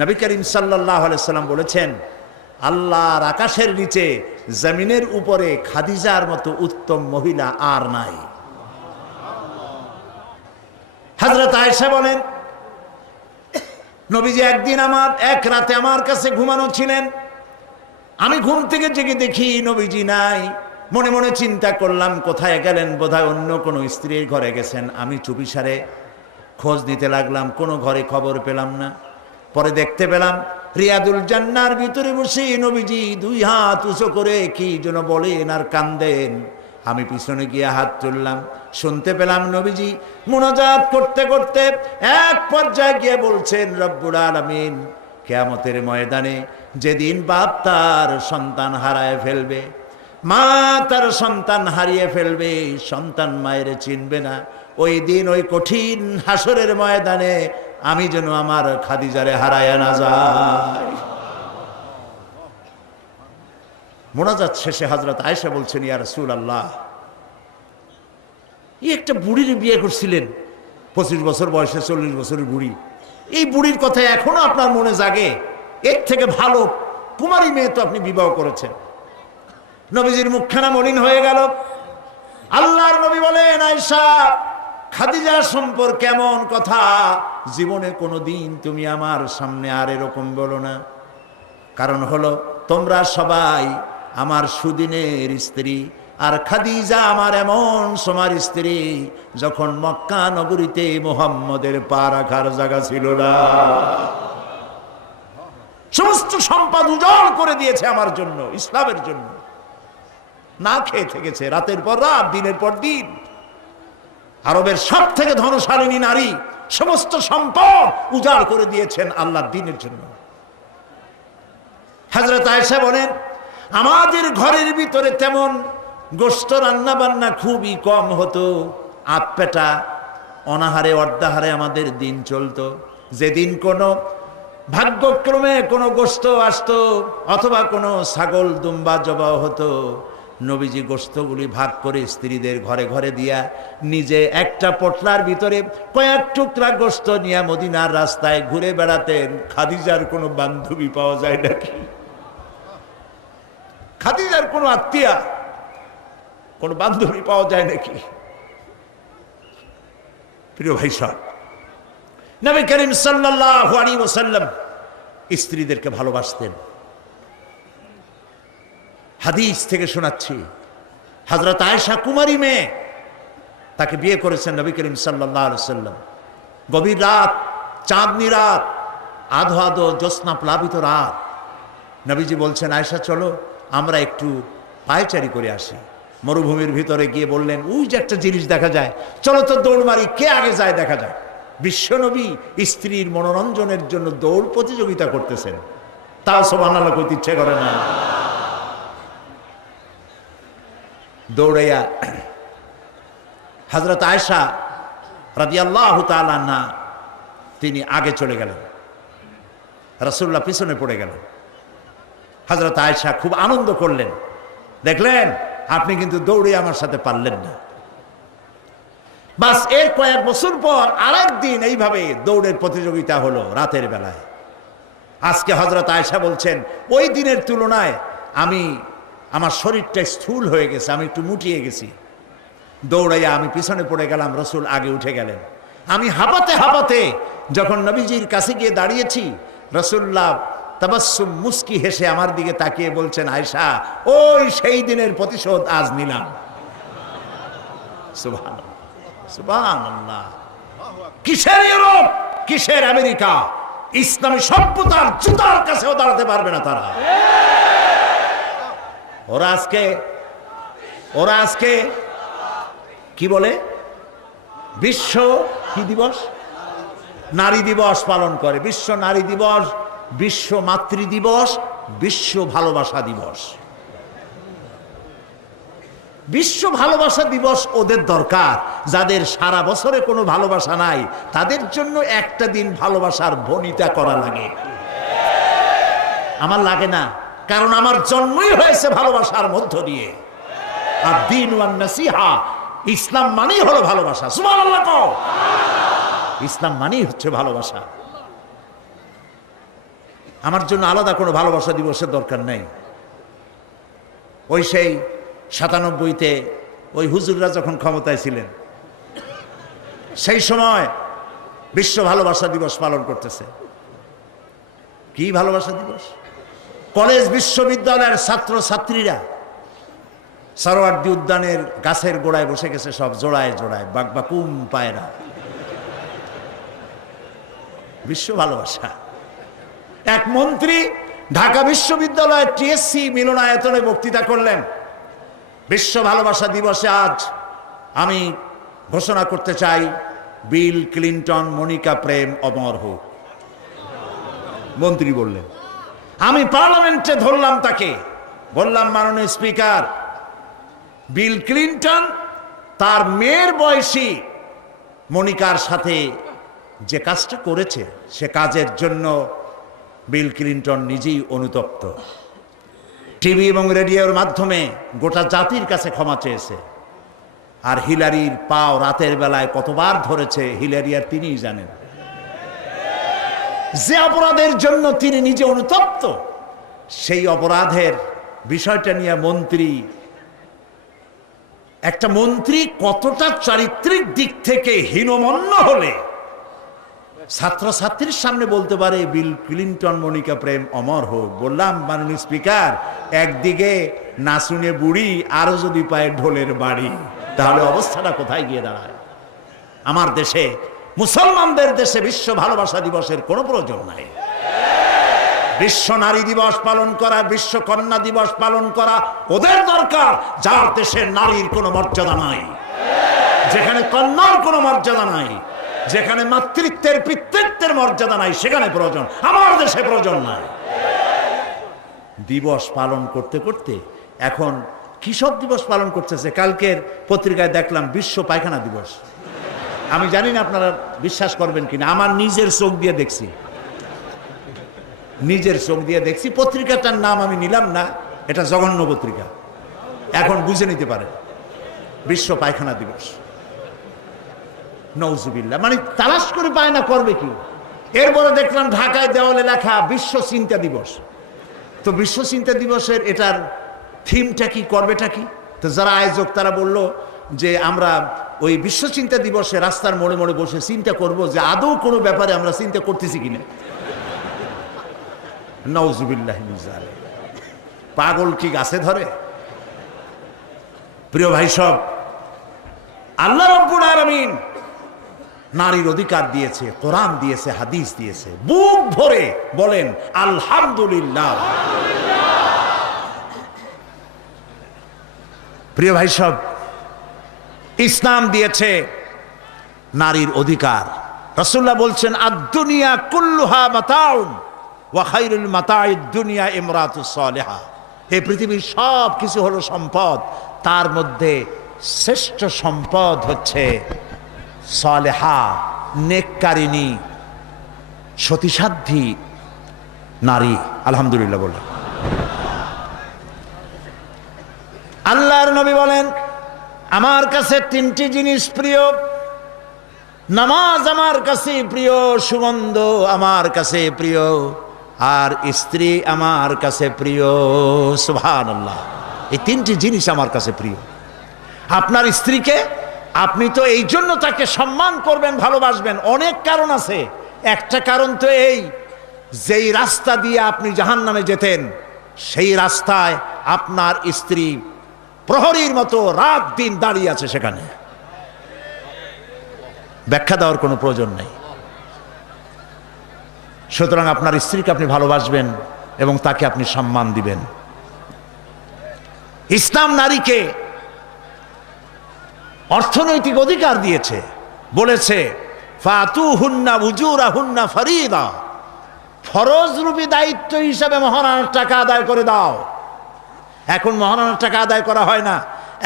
নবী করিম সাল্লাল্লাহু আলাইহি সাল্লাম বলেছেন, আল্লাহর আকাশের নিচে জমিনের উপরে খাদিজার মতো উত্তম মহিলা আর নাই। হযরত আয়েশা বলেন, নবীজি একদিন এক রাতে আমার কাছে ঘুমানো ছিলেন। আমি ঘুম থেকে জেগে দেখি নবীজি নাই। মনে মনে চিন্তা করলাম কোথায় গেলেন, বোধহয় অন্য কোনো স্ত্রীর ঘরে গেছেন। আমি চুপিসারে খোঁজ নিতে লাগলাম, কোনো ঘরে খবর পেলাম না। পরে দেখতে পেলাম রিয়াদুল জান্নার ভিতরে বসে নবীজি দুই হাত উঁচু করে কি যেন বলেন আর কান্দেন। আমি পিছনে গিয়ে হাত তুললাম, শুনতে পেলাম নবীজি মুনাজাত করতে করতে এক পর্যায়ে গিয়ে বলছেন, রব্বুল আলামিন, কিয়ামতের ময়দানে যেদিন বাপ তার সন্তান হারায় ফেলবে, মা তার সন্তান হারিয়ে ফেলবে, সন্তান মায়ের চিনবে না, ওই দিন ওই কঠিন হাসরের ময়দানে আমি যেন আমার খাদিজারে হারায় না যাই। মোনাজাত শেষে হযরত আয়েশা বলছেন, ইয়া রাসূলুল্লাহ, এই একটা বুড়ির বিয়ে করছিলেন, 25 বছর বয়সে 40 বছরের বুড়ি। এই বুড়ির কথা এখনো আপনার মনে জাগে? এর থেকে ভালো কুমারী মেয়ে তো আপনি বিবাহ করেছেন। নবীজির মুখখানা মলিন হয়ে গেল। আল্লাহর নবী বলেন, আয়েশা, খাদিজা সম্পর্কে এমন কথা জীবনে কোনোদিন তুমি আমার সামনে আর এরকম বলো না। কারণ হলো তোমরা সবাই আমার সুদিনের স্ত্রী, আর খাদিজা আমার এমন সময়ের স্ত্রী যখন মক্কা নগরীতে মুহাম্মদের পা রাখার জায়গা ছিল না। সমস্ত সম্পদ উজাড় করে দিয়েছে আমার জন্য, ইসলামের জন্য। না খেয়ে থেকেছে রাতের পর রাত, দিনের পর দিন। আরবের সব থেকে ধনশালিনী নারী, সমস্ত সম্পদ উজাড় করে দিয়েছেন আল্লাহর দ্বীনের জন্য। হযরত আয়েশা বলেন, আমাদের ঘরের ভিতরে তেমন গোশত রান্না বান্না খুবই কম হতো। আধপেটা অনাহারে অর্ধাহারে আমাদের দিন চলতো। যেদিন কোনো ভাগ্যক্রমে কোনো গোশত আসতো অথবা কোনো ছাগল দুম্বা জবাই হতো, নবীজি গোশতগুলি ভাগ করে স্ত্রীদের ঘরে ঘরে দিয়া নিজে একটা পটলার ভিতরে কয়েক টুকরা গোশত নিয়ে মদিনার রাস্তায় ঘুরে বেড়াতেন। খাদিজার কোনো বান্ধবী পাওয়া যায় নাকি? খাদিজার কোনো আত্মীয়া, কোনো বান্ধবী পাওয়া যায় নাকি? প্রিয় ভাই সাহেব, নবী করিম সাল্লাল্লাহু আলাইহি ওয়াসাল্লাম স্ত্রীদেরকে ভালোবাসতেন। হাদিস থেকে শোনাচ্ছি, হযরত আয়েশা কুমারী মেয়ে, তাকে বিয়ে করেছেন নবী করিম সাল্লাল্লাহু আলাইহি ওয়াসাল্লাম। গভীর রাত, চাঁদনি রাত, আধো আধো জ্যোৎস্না প্লাবিত রাত। নবীজি বলছেন, আয়েশা চলো আমরা একটু পায়চারি করে আসি। মরুভূমির ভিতরে গিয়ে বললেন, ওই যে একটা জিনিস দেখা যায়, চলো তো দৌড় মারি, কে আগে যায় দেখা যায়। বিশ্বনবী স্ত্রীর মনোরঞ্জনের জন্য দৌড় প্রতিযোগিতা করতেছেন। তাও সুবহানাল্লাহ কইতে ইচ্ছে করে না। দৌড়াইয়া হযরত আয়েশা রাদিয়াল্লাহু তাআলা আনহা তিনি আগে চলে গেলেন, রাসূলুল্লাহ পিছনে পড়ে গেলেন। হযরত আয়েশা খুব আনন্দ করলেন, দেখলেন আপনি কিন্তু দৌড়ে আমার সাথে পারলেন না। বাস এর কয়েক বছর পর আরেকদিন এইভাবে দৌড়ের প্রতিযোগিতা হলো রাতের বেলায়। আজকে হযরত আয়েশা বলছেন, ওই দিনের তুলনায় আমার শরীরটা স্থূল হয়ে গেছে, আমি একটু মুটিয়ে গেছি। দৌড়াইয়া আমি পিছনে পড়ে গেলাম, রাসূল আগে উঠে গেলেন। আমি হাঁপাতে হাঁপাতে যখন নবীজির কাছে গিয়ে দাঁড়িয়েছি, রাসূলুল্লাহ তাবাসসুম মুস্কি হেসে আমার দিকে তাকিয়ে বলছেন, আয়েশা, ওই সেই দিনের প্রতিশোধ আজ নিলাম। সুবহানাল্লাহ, সুবহানাল্লাহ। কিসের ইউরোপ, কিসের আমেরিকা, ইসলামী সভ্যতার জুতার কাছেও দাঁড়াতে পারবে না তারা। ওরা আজকে কি বলে, বিশ্ব কি দিবস, নারী দিবস পালন করে। বিশ্ব নারী দিবস, বিশ্ব মাতৃ দিবস, বিশ্ব ভালোবাসা দিবস। বিশ্ব ভালোবাসা দিবস ওদের দরকার, যাদের সারা বছরে কোনো ভালোবাসা নাই, তাদের জন্য একটা দিন ভালোবাসার বনিতা করা লাগে। আমার লাগে না, কারণ আমার জন্মই হয়েছে ভালোবাসার মধ্য দিয়ে। আর দ্বীন ওয়ান নাসিহা, ইসলাম মানেই হলো ভালোবাসা। সুবহানাল্লাহ, ইসলাম মানেই হচ্ছে ভালোবাসা। আমার জন্য আলাদা কোনো ভালোবাসা দিবসের দরকার নেই। ওই সেই 97-তে ওই হুজুররা যখন ক্ষমতায় ছিলেন, সেই সময় বিশ্ব ভালোবাসা দিবস পালন করতেছে। কি ভালোবাসা দিবস? কলেজ বিশ্ববিদ্যালয়ের ছাত্র ছাত্রীরা সরোয়ার্দী উদ্যানের গাছের গোড়ায় বসে গেছে, সব জোড়ায় জোড়ায় বাকবাকুম পায়রা। বিশ্ব ভালোবাসা। এক মন্ত্রী ঢাকা বিশ্ববিদ্যালয়ের টিএসসি মিলনায়তনে বক্তৃতা করলেন, বিশ্ব ভালোবাসা দিবসে আজ আমি ঘোষণা করতে চাই, বিল ক্লিন্টন মনিকা প্রেম অমর হোক। মন্ত্রী বললেন। আমি পার্লামেন্টে ধরলাম তাকে, বললাম, মাননীয় স্পিকার, বিল ক্লিন্টন তার মেয়ের বয়সী মনিকার সাথে যে কাজটা করেছে, সে কাজের জন্য বিল ক্লিন্টন নিজেই অনুতপ্ত। টিভি এবং রেডিওর মাধ্যমে গোটা জাতির কাছে ক্ষমা চেয়েছে। আর হিলারির পাও রাতের বেলায় কতবার ধরেছে হিলারি আর তিনিই জানেন। যে অপরাধের জন্য তিনি নিজে অনুতপ্ত, সেই অপরাধের বিষয়টা নিয়ে একটা মন্ত্রী কতটা চারিত্রিক দিক থেকে হীনমন্য হলে ছাত্রছাত্রীর সামনে বলতে পারে বিল ক্লিন্টন মনিকা প্রেম অমর হোক। বললাম, মাননীয় স্পিকার, একদিকে নাচুনে বুড়ি, আরো যদি পায় ঢোলের বাড়ি, তাহলে অবস্থাটা কোথায় গিয়ে দাঁড়ায়? আমার দেশে, মুসলমানদের দেশে বিশ্ব ভালোবাসা দিবসের কোনো প্রয়োজন নাই। বিশ্ব নারী দিবস পালন করা, বিশ্ব কন্যা দিবস পালন করা ওদের দরকার, যার দেশে নারীর কোনো মর্যাদা নাই, যেখানে কন্যার কোনো মর্যাদা নাই, যেখানে মাতৃত্বের পিতৃত্বের মর্যাদা নাই, সেখানে প্রয়োজন। আমার দেশে প্রয়োজন নাই। দিবস পালন করতে করতে এখন কিসব দিবস পালন করতেছে। কালকের পত্রিকায় দেখলাম বিশ্ব পায়খানা দিবস। আমি জানি না আপনারা বিশ্বাস করবেন কিনা, আমার নিজের চোখ দিয়ে দেখছি, নিজের চোখ দিয়ে দেখছি। পত্রিকাটার নাম আমি নিলাম না, এটা জঘন্য পত্রিকা, এখন বুঝে নিতে পারে। বিশ্ব পায়খানা দিবস, নওজুবিল্লাহ, মানে তালাশ করে পায় না, করবে কি? এরপরে দেখলাম ঢাকায় দেওয়ালে লেখা বিশ্ব চিন্তা দিবস। তো বিশ্ব চিন্তা দিবসের এটার থিমটা কি, করবেটা কি? তো যারা আয়োজক তারা বলল যে আমরা ওই বিশ্ব চিন্তা দিবসে রাস্তার মোড়ে মোড়ে বসে চিন্তা করব যে আদৌ কোনো ব্যাপারে আমরা চিন্তা করতেছি কিনা। নওজুবিল্লাহ, পাগল কি গাছে ধরে? প্রিয় ভাই সব, আল্লাহ রাব্বুল আলামিন নারীর অধিকার দিয়েছে, কোরআন দিয়েছে, হাদিস দিয়েছে। বুক ভরে বলেন আলহামদুলিল্লাহ। প্রিয় ভাই সব, ইসলাম দিয়েছে নারীর অধিকার। রাসূলুল্লাহ বলছেন, আদ-দুনিয়া কুল্লুহা মাতাউন ওয়া খায়রুল মাতাইদ দুনিয়া ইমরাতুস সালিহা। এই পৃথিবীর সব কিছু হলো সম্পদ, তার মধ্যে শ্রেষ্ঠ সম্পদ হচ্ছে সালেহা, নেককারিনী, সতীসাধ্যী নারী। আলহামদুলিল্লাহ বলেন। আল্লাহর নবী বলেন, আমার কাছে তিনটি জিনিস প্রিয়, নামাজ আমার কাছে প্রিয়, সুগন্ধ আমার কাছে প্রিয়, আর স্ত্রী আমার কাছে প্রিয়। সুবহানাল্লাহ, এই তিনটি জিনিস আমার কাছে প্রিয়। আপনার স্ত্রীকে আপনি তো এই জন্য তাকে সম্মান করবেন, ভালোবাসবেন, অনেক কারণ আছে। একটা কারণ তো এই, যেই রাস্তা দিয়ে আপনি জাহান্নামে যেতেন, সেই রাস্তায় আপনার স্ত্রী প্রহরীর মতো রাত দিন দাঁড়িয়ে আছে, সেখানে ব্যাখ্যা দেওয়ার কোনো প্রয়োজন নেই। সুতরাং আপনার স্ত্রীকে আপনি ভালোবাসবেন এবং তাকে আপনি সম্মান দিবেন। ইসলাম নারীকে অর্থনৈতিক অধিকার দিয়েছে, বলেছে ফাতুহুন্না উজুরাহুন্না ফরিদা, ফরজরূপী দায়িত্ব হিসাবে মহারণার টাকা আদায় করে দাও। এখন মহারণার টাকা আদায় করা হয় না,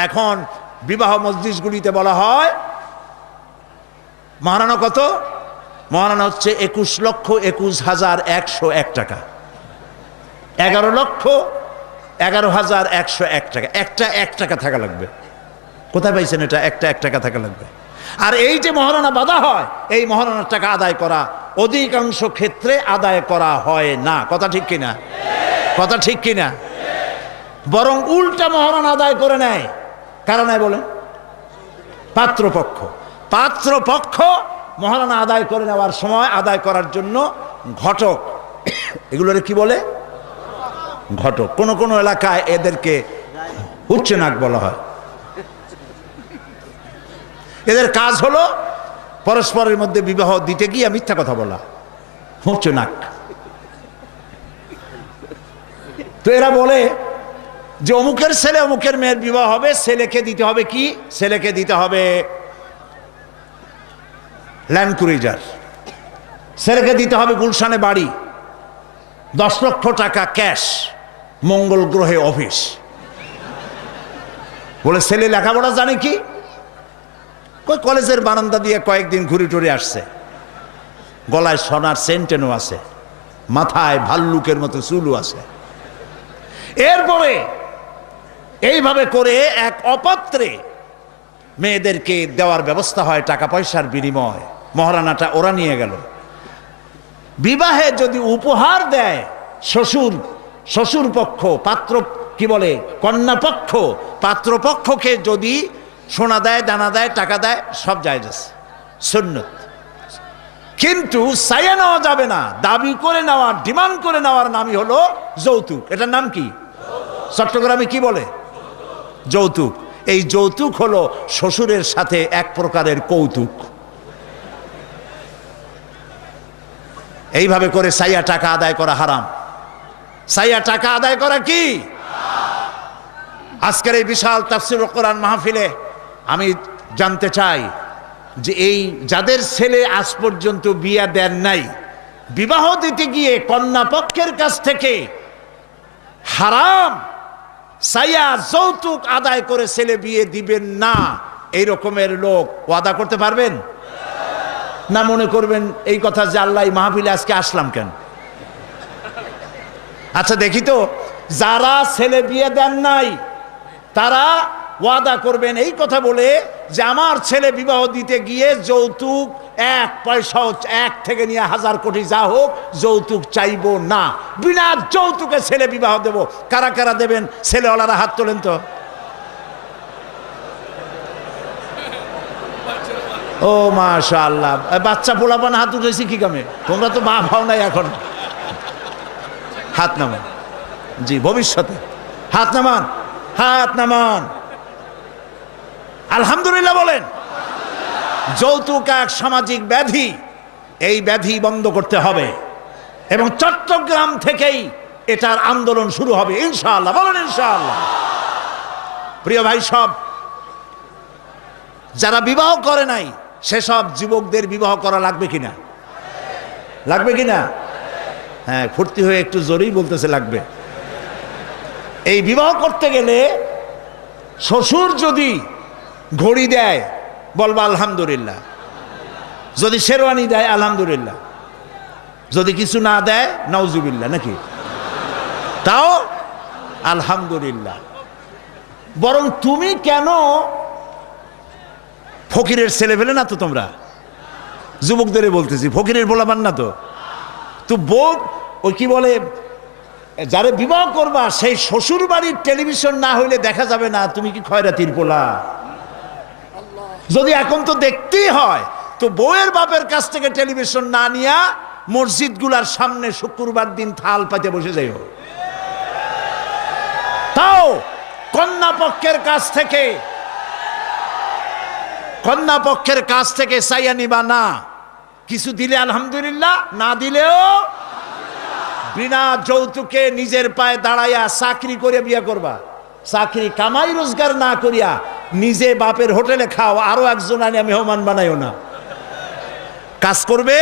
এখন বিবাহ মজলিসগুলিতে বলা হয় মহারণা কত? মহারণা হচ্ছে 21,21,101 টাকা, 11,11,101 টাকা। একটা 1 টাকা থাকা লাগবে। কোথায় পাইছেন এটা? একটা 1 টাকা থাকা লাগবে। আর এই যে মহারণা বাঁধা হয়, এই মহারণার টাকা আদায় করা অধিকাংশ ক্ষেত্রে আদায় করা হয় না। কথা ঠিক কিনা? কথা ঠিক কিনা? বরং উল্টা মহারণা আদায় করে নেয়। কারণ বলেন, পাত্রপক্ষ। পাত্রপক্ষ মহারণা আদায় করে নেওয়ার সময় আদায় করার জন্য ঘটক, এগুলোরে কি বলে? ঘটক। কোন কোন এলাকায় এদেরকে উচ্চনাক বলা হয়। এদের কাজ হলো পরস্পরের মধ্যে বিবাহ দিতে গিয়ে মিথ্যা কথা বলা, উচ্চনাক। তো এরা বলে যে অমুকের ছেলে অমুকের মেয়ের বিবাহ হবে, ছেলেকে দিতে হবে কি? ছেলেকে দিতে হবে ল্যান্ড ক্রুইজার, ছেলেকে দিতে হবে গুলশানে বাড়ি, 10 লক্ষ টাকা ক্যাশ, মঙ্গল গ্রহে অফিস। বলে ছেলে লেখাপড়া জানে কি? কই কলেজের বারান্দা দিয়ে কয়েকদিন ঘুরে টুরে আসছে, গলায় সোনার সেন্টেনও আছে, মাথায় ভাল্লুকের মতো চুলও আছে। এরপরে এইভাবে করে এক অপাত্রে মেয়েদেরকে দেওয়ার ব্যবস্থা হয় টাকা পয়সার বিনিময়। মহারানাটা ওরা নিয়ে গেল। বিবাহে যদি উপহার দেয় শ্বশুর পক্ষ, পাত্র কি বলে কন্যা পক্ষ, পাত্রপক্ষকে যদি সোনা দেয়, দানা দেয়, টাকা দেয়, সব জায়েজ আছে, সুন্নত। কিন্তু চাইয়া নেওয়া যাবে না। দাবি করে নেওয়া, ডিমান্ড করে নেওয়ার নামই হলো যৌতুক। এটার নাম কি? চট্টগ্রামে কি বলে? যৌতুক। এই যৌতুক হলো শ্বশুরের সাথে এক প্রকারের কৌতুক। এইভাবে করে সাইয়া টাকা আদায় করা হারাম। সাইয়া টাকা আদায় করা কি? আজকের এই বিশাল তাফসীরুল কোরআন মাহফিলে আমি জানতে চাই যে এই যাদের ছেলে আজ পর্যন্ত বিয়া দেন নাই, বিবাহ দিতে গিয়ে কন্যা পক্ষের কাছ থেকে হারাম সাইয়া যৌতুক আদায় করে ছেলে বিয়ে দিবেন না, এই রকমের লোক ওয়াদা করতে পারবেন না? মনে করবেন এই কথা যে আল্লাহ মাহফিলে আজকে আসলাম কেন? আচ্ছা দেখি তো, যারা ছেলে বিয়ে দেন নাই তারা ওয়াদা করবেন এই কথা বলে যে আমার ছেলে বিবাহ দিতে গিয়ে যৌতুক এক পয়সাও, 1 থেকে নিয়ে 1000 কোটি যা হোক, যৌতুক চাইবো না, বিনা যৌতুকে ছেলে বিবাহ দেব। কারা কারা দেবেন? ছেলেওয়ালারা হাত তোলেন তো। ও মাশাআল্লাহ, বাচ্চা পোলাপান হাত উঠেছি কি কামে? তোমরা তো মা ভাও নাই এখন। হাত নামান। জি, ভবিষ্যতে হাত নামান, হাত নামান। আলহামদুলিল্লাহ বলেন। যৌতুক এক সামাজিক ব্যাধি, এই ব্যাধি বন্ধ করতে হবে এবং চট্টগ্রাম থেকেই এটার আন্দোলন শুরু হবে ইনশাআল্লাহ। বলেন ইনশাআল্লাহ। প্রিয় ভাই, সব যারা বিবাহ করে নাই সেসব যুবকদের বিবাহ করা লাগবে কিনা? লাগবে কিনা? হ্যাঁ, ফুর্তি হয়ে একটু জোরেই বলতেছে লাগবে। এই বিবাহ করতে গেলে শ্বশুর যদি ঘড়ি দেয় বলবা আলহামদুলিল্লাহ, যদি শেরওয়ানি দেয় আলহামদুলিল্লাহ, যদি কিছু না দেয় নাউজুবিল্লাহ, নাকি? তাও আলহামদুলিল্লাহ। বরং তুমি কেন ফকিরের ছেলে ফেলে না তো? তোমরা যুবকদের বলতেছি, ফকিরের বলাবান না তো। তো বউ ওই কি বলে, যারে বিবাহ করবা সেই শ্বশুর বাড়ির টেলিভিশন না হইলে দেখা যাবে না তুমি কি খয়রাতির পোলা। যদি এখন তো দেখতেই হয়, তো বউয়ের বাপের কাছ থেকে টেলিভিশন না নিয়া মসজিদ গুলার সামনে শুক্রবার দিন থাল পাতে বসে যাইও। তাও কন্যা পক্ষের কাছ থেকে চাইয়া নিবা না। কিছু দিলে আলহামদুলিল্লাহ, না দিলেও বিনা যৌতুকে নিজের পায়ে দাঁড়াইয়া চাকরি করে বিয়ে করবা। চাকরি কামাই রোজগার না করিয়া নিজে বাপের হোটেলে খাও, আরো একজন আনিয়া মেহমান বানাইও না। কাজ করবে,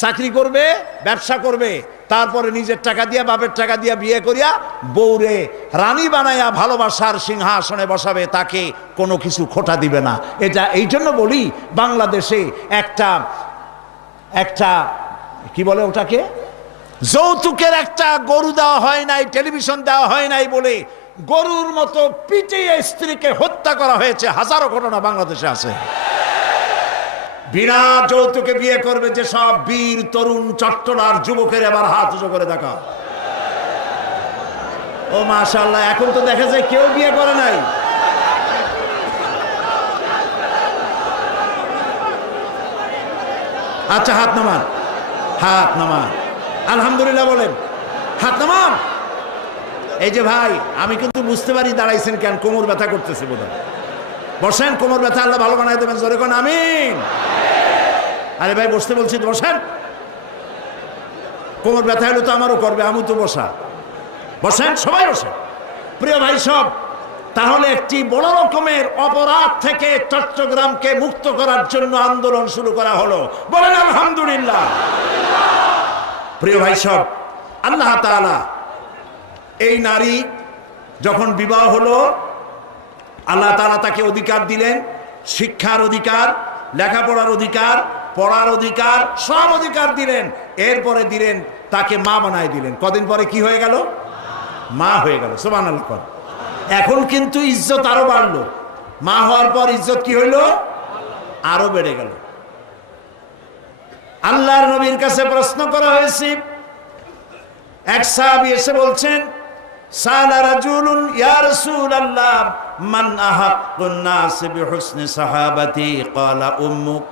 চাকরি করবে, ব্যবসা করবে, তারপরে নিজের টাকা দিয়া, বাপের টাকা দিয়া বিয়ে করিয়া বউরে রানী বানাইয়া ভালোবাসার সিংহাসনে বসাবে, তাকে কোনো কিছু খোটা দিবে না। এটা এই জন্য বলি, বাংলাদেশে একটা কি বলে ওটাকে, যৌতুকের একটা গরু দেওয়া হয় নাই, টেলিভিশন দেওয়া হয় নাই বলে গরুর মতো পিটিয়ে স্ত্রীকে হত্যা করা হয়েছে। হাজারো ঘটনা বাংলাদেশে আছে। বিনা যৌতুকে বিয়ে করবে যে সব বীর তরুণ চট্টলার যুবকের এবার হাত উঁচু করে দেখা। ও মাশাআল্লাহ, এখন তো দেখা যায় কেউ বিয়ে করে নাই। আচ্ছা, হাত নামান, হাত নামান, আলহামদুলিল্লাহ বলেন, হাত নামান। এই যে ভাই, আমি কিন্তু বুঝতে পারি দাঁড়াইছেন কেন, কোমর ব্যথা করতেছে বোধহয়। বসেন, কোমর ব্যথা আল্লাহ ভালো বানাই দেবেন, জোরে কোন আমিন। আরে ভাই বসতে বলছি তো, বসেন। কোমর ব্যথা হলে তো আমারও করবে, আমি তো বসা। বসেন, সবাই বসেন। প্রিয় ভাই সব, তাহলে একটি বড় রকমের অপরাধ থেকে চট্টগ্রামকে মুক্ত করার জন্য আন্দোলন শুরু করা হলো, বলেন আলহামদুলিল্লাহ। প্রিয় ভাই সব, আল্লাহ তাআলা এই নারী যখন বিবাহ হলো, আল্লাহ তাআলা তাকে অধিকার দিলেন, শিক্ষার অধিকার, লেখাপড়ার অধিকার, পড়ার অধিকার, সব অধিকার দিলেন। এরপরে দিলেন তাকে মা বানায় দিলেন। কদিন পরে কি হয়ে গেল? মা হয়ে গেল। সুবহানাল্লাহ। এখন কিন্তু ইজ্জত আরো বাড়লো। মা হওয়ার পর ইজ্জত কি হইল? আরো বেড়ে গেল। আল্লাহর নবীর কাছে প্রশ্ন করা হয়েছে। এক সাহাবী এসে বলছেন, সালা রাজুলুন ইয়া রাসূলুল্লাহ মান আহাক্কুন নাস বিহুসনি সাহাবাতি ক্বালা উম্মুক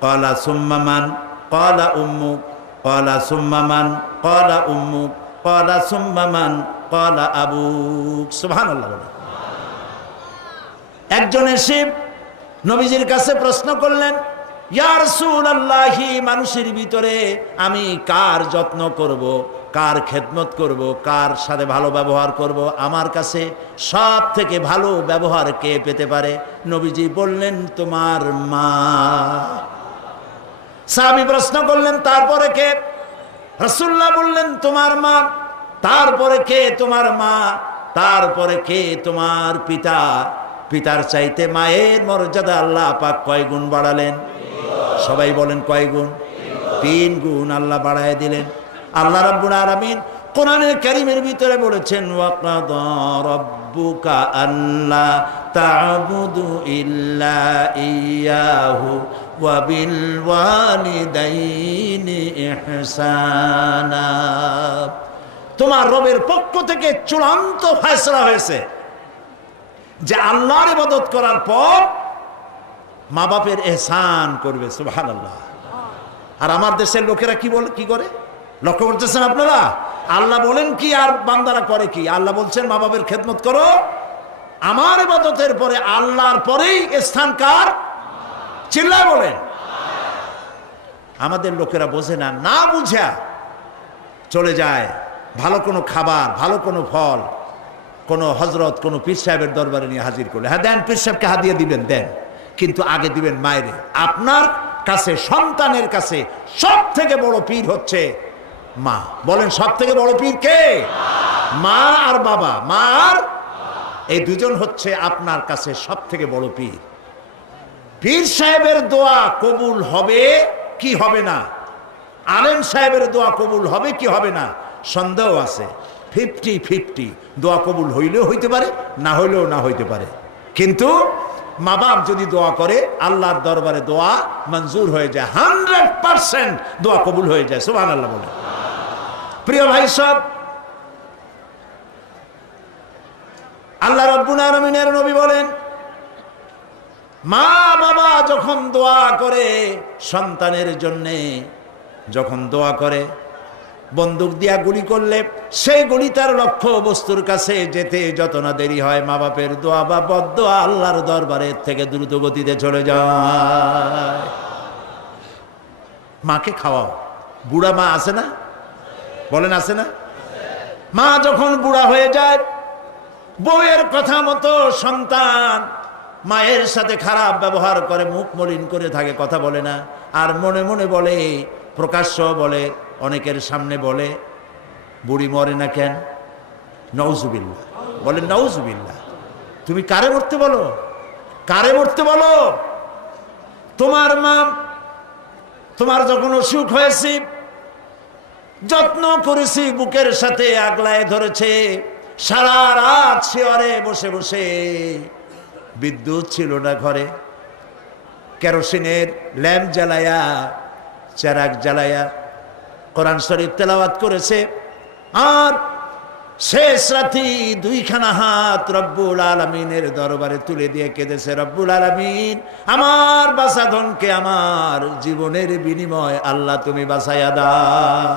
ক্বালা সুম্মা মান ক্বালা উম্মুক ক্বালা সুম্মা মান ক্বালা উম্মুক ক্বালা সুম্মা মান ক্বালা আবুক। সুবহানাল্লাহ। একজন এসে নবীজির কাছে প্রশ্ন করলেন, ইয়া রাসূলুল্লাহ, মানুষের ভিতরে আমি কার যত্ন করব, কার খেদমত করব, কার সাথে ভালো ব্যবহার করব, আমার কাছে সব থেকে ভালো ব্যবহার কে পেতে পারে? নবীজি বললেন, তোমার মা। সাহাবী প্রশ্ন করলেন, তারপরে কে? রাসূলুল্লাহ বললেন, তোমার মা। তারপরে কে? তোমার মা। তারপরে কে? তোমার পিতা। পিতার চাইতে মায়ের মর্যাদা আল্লাহ পাক কয় গুণ বাড়ালেন? সবাই বলেন কয় গুণ? 3 গুণ আল্লাহ বাড়ায় দিলেন। আল্লাহ রাব্বুল আলামিন কোরআনের কারীমের ভিতরে বলেছেন, ওয়াকাদা রাব্বুকা আল্লা তা'বুদু ইল্লা ইয়াহু ওয়া বিল ওয়ালিদাইনি ইহসানা। তোমার রবের পক্ষ থেকে চূড়ান্ত ফয়সালা হয়েছে যে আল্লাহর ইবাদত করার পর মা বাপের ইহসান করবে। সুবহানাল্লাহ। আর আমার দেশের লোকেরা কি বলে, কি করে লক্ষ্য করতেছেন আপনারা? আল্লাহ বলেন কি আর বান্দারা করে কি? আল্লাহ বলছেন মা বাপের খেদমত করো। আমার ইবাদতের পরে আল্লাহর পরেই স্থান কার? চিল্লায় বলেন। আমাদের লোকেরা বোঝে না, না বুঝা চলে যায় ভালো কোনো খাবার, ভালো কোনো ফল কোনো হজরত, কোনো পীর সাহেবের দরবারে নিয়ে হাজির করলে, হ্যাঁ দেন, পীর সাহেবকে হাদিয়া দিবেন, দেন, কিন্তু আগে দিবেন মায়েরে। আপনার কাছে, সন্তানের কাছে সব থেকে বড় পীর হচ্ছে মা। বলেন সব থেকে বড় পীর কে? মা আর বাবা। মা আর এই দুজন হচ্ছে আপনার কাছে সব থেকে বড় পীর। পীর সাহেবের দোয়া কবুল হবে কি হবে না, আলেম সাহেবের দোয়া কবুল হবে কি হবে না, সন্দেহ আছে। 50-50, দোয়া কবুল হইলেও হইতে পারে, না হইলেও না হইতে পারে। কিন্তু মা বাপ যদি দোয়া করে, আল্লাহর দরবারে দোয়া মঞ্জুর হয়ে যায়, 100% দোয়া কবুল হয়ে যায়। সুবহানাল্লাহ বলে। প্রিয় ভাই সব, আল্লাহ রাব্বুল আলামিনের নবী বলেন, মা বাবা যখন দোয়া করে সন্তানের জন্যে, যখন দোয়া করে, বন্দুক দিয়া গুলি করলে সেই গুলি তার লক্ষ্য বস্তুর কাছে যেতে যত না দেরি হয়, মা বাপের দোয়া বা বদদোয়া আল্লাহর দরবারের থেকে দ্রুত গতিতে চলে যায়। মাকে খাওয়াও। বুড়া মা আছে না? বলেন আছে না? মা যখন বুড়া হয়ে যায়, বউয়ের কথা মতো সন্তান মায়ের সাথে খারাপ ব্যবহার করে, মুখ মলিন করে থাকে, কথা বলে না, আর মনে মনে বলে, প্রকাশ্য বলে, অনেকের সামনে বলে, বুড়ি মরে না কেন? নাউজুবিল্লাহ। বলেন নাউজুবিল্লাহ। তুমি কারে মরতে বলো? কারে মরতে বলো? তোমার মা, তোমার যখন অসুখ হয়েছে, যত্ন করেছি, বুকের সাথে আগলায় ধরেছে, সারা রাত শেয়ারে বসে বসে, বিদ্যুৎ ছিল না ঘরে, কেরোসিনের ল্যাম্প জ্বালায়া, চেরাগ জ্বালায়া কোরআন শরীফ তেলাওয়াত করেছে। আর শেষ রাতি দুইখানা হাত রব্বুল আলামিনের দরবারে তুলে দিয়ে কেঁদেছে, রব্বুল আলামিন আমার বাঁচাধনকে আমার জীবনের বিনিময় আল্লাহ তুমি বাঁচাইয়া দাও।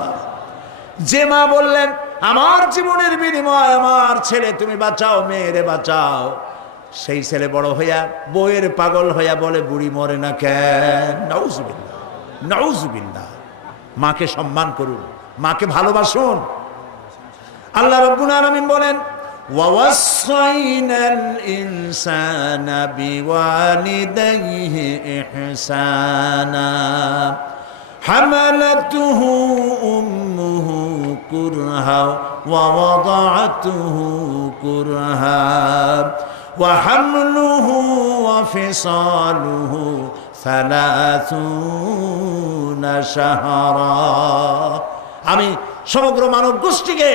যে মা বললেন আমার জীবনের বিনিময় আমার ছেলে তুমি বাঁচাও, মেয়েরে বাঁচাও, সেই ছেলে বড় হইয়া বউয়ের পাগল হইয়া বলে বুড়ি মরে না কেন? নাউজুবিল্লাহ, নাউজুবিল্লাহ। মাকে সম্মান করুন, মাকে ভালোবাসুন। আল্লাহ রাব্বুল আলামিন বলেন ওয়াওয়াসাইনাল ইনসানা বিওয়ালিদাইহি ইহসানা হামালাতুহু উম্মুহু কুরহা ওয়া ওয়াদাআতুহু কুরহা ওয়া হামলুহু ওয়া ফিসালুহু 30 শাহরা। আমি সমগ্র মানব গোষ্ঠীকে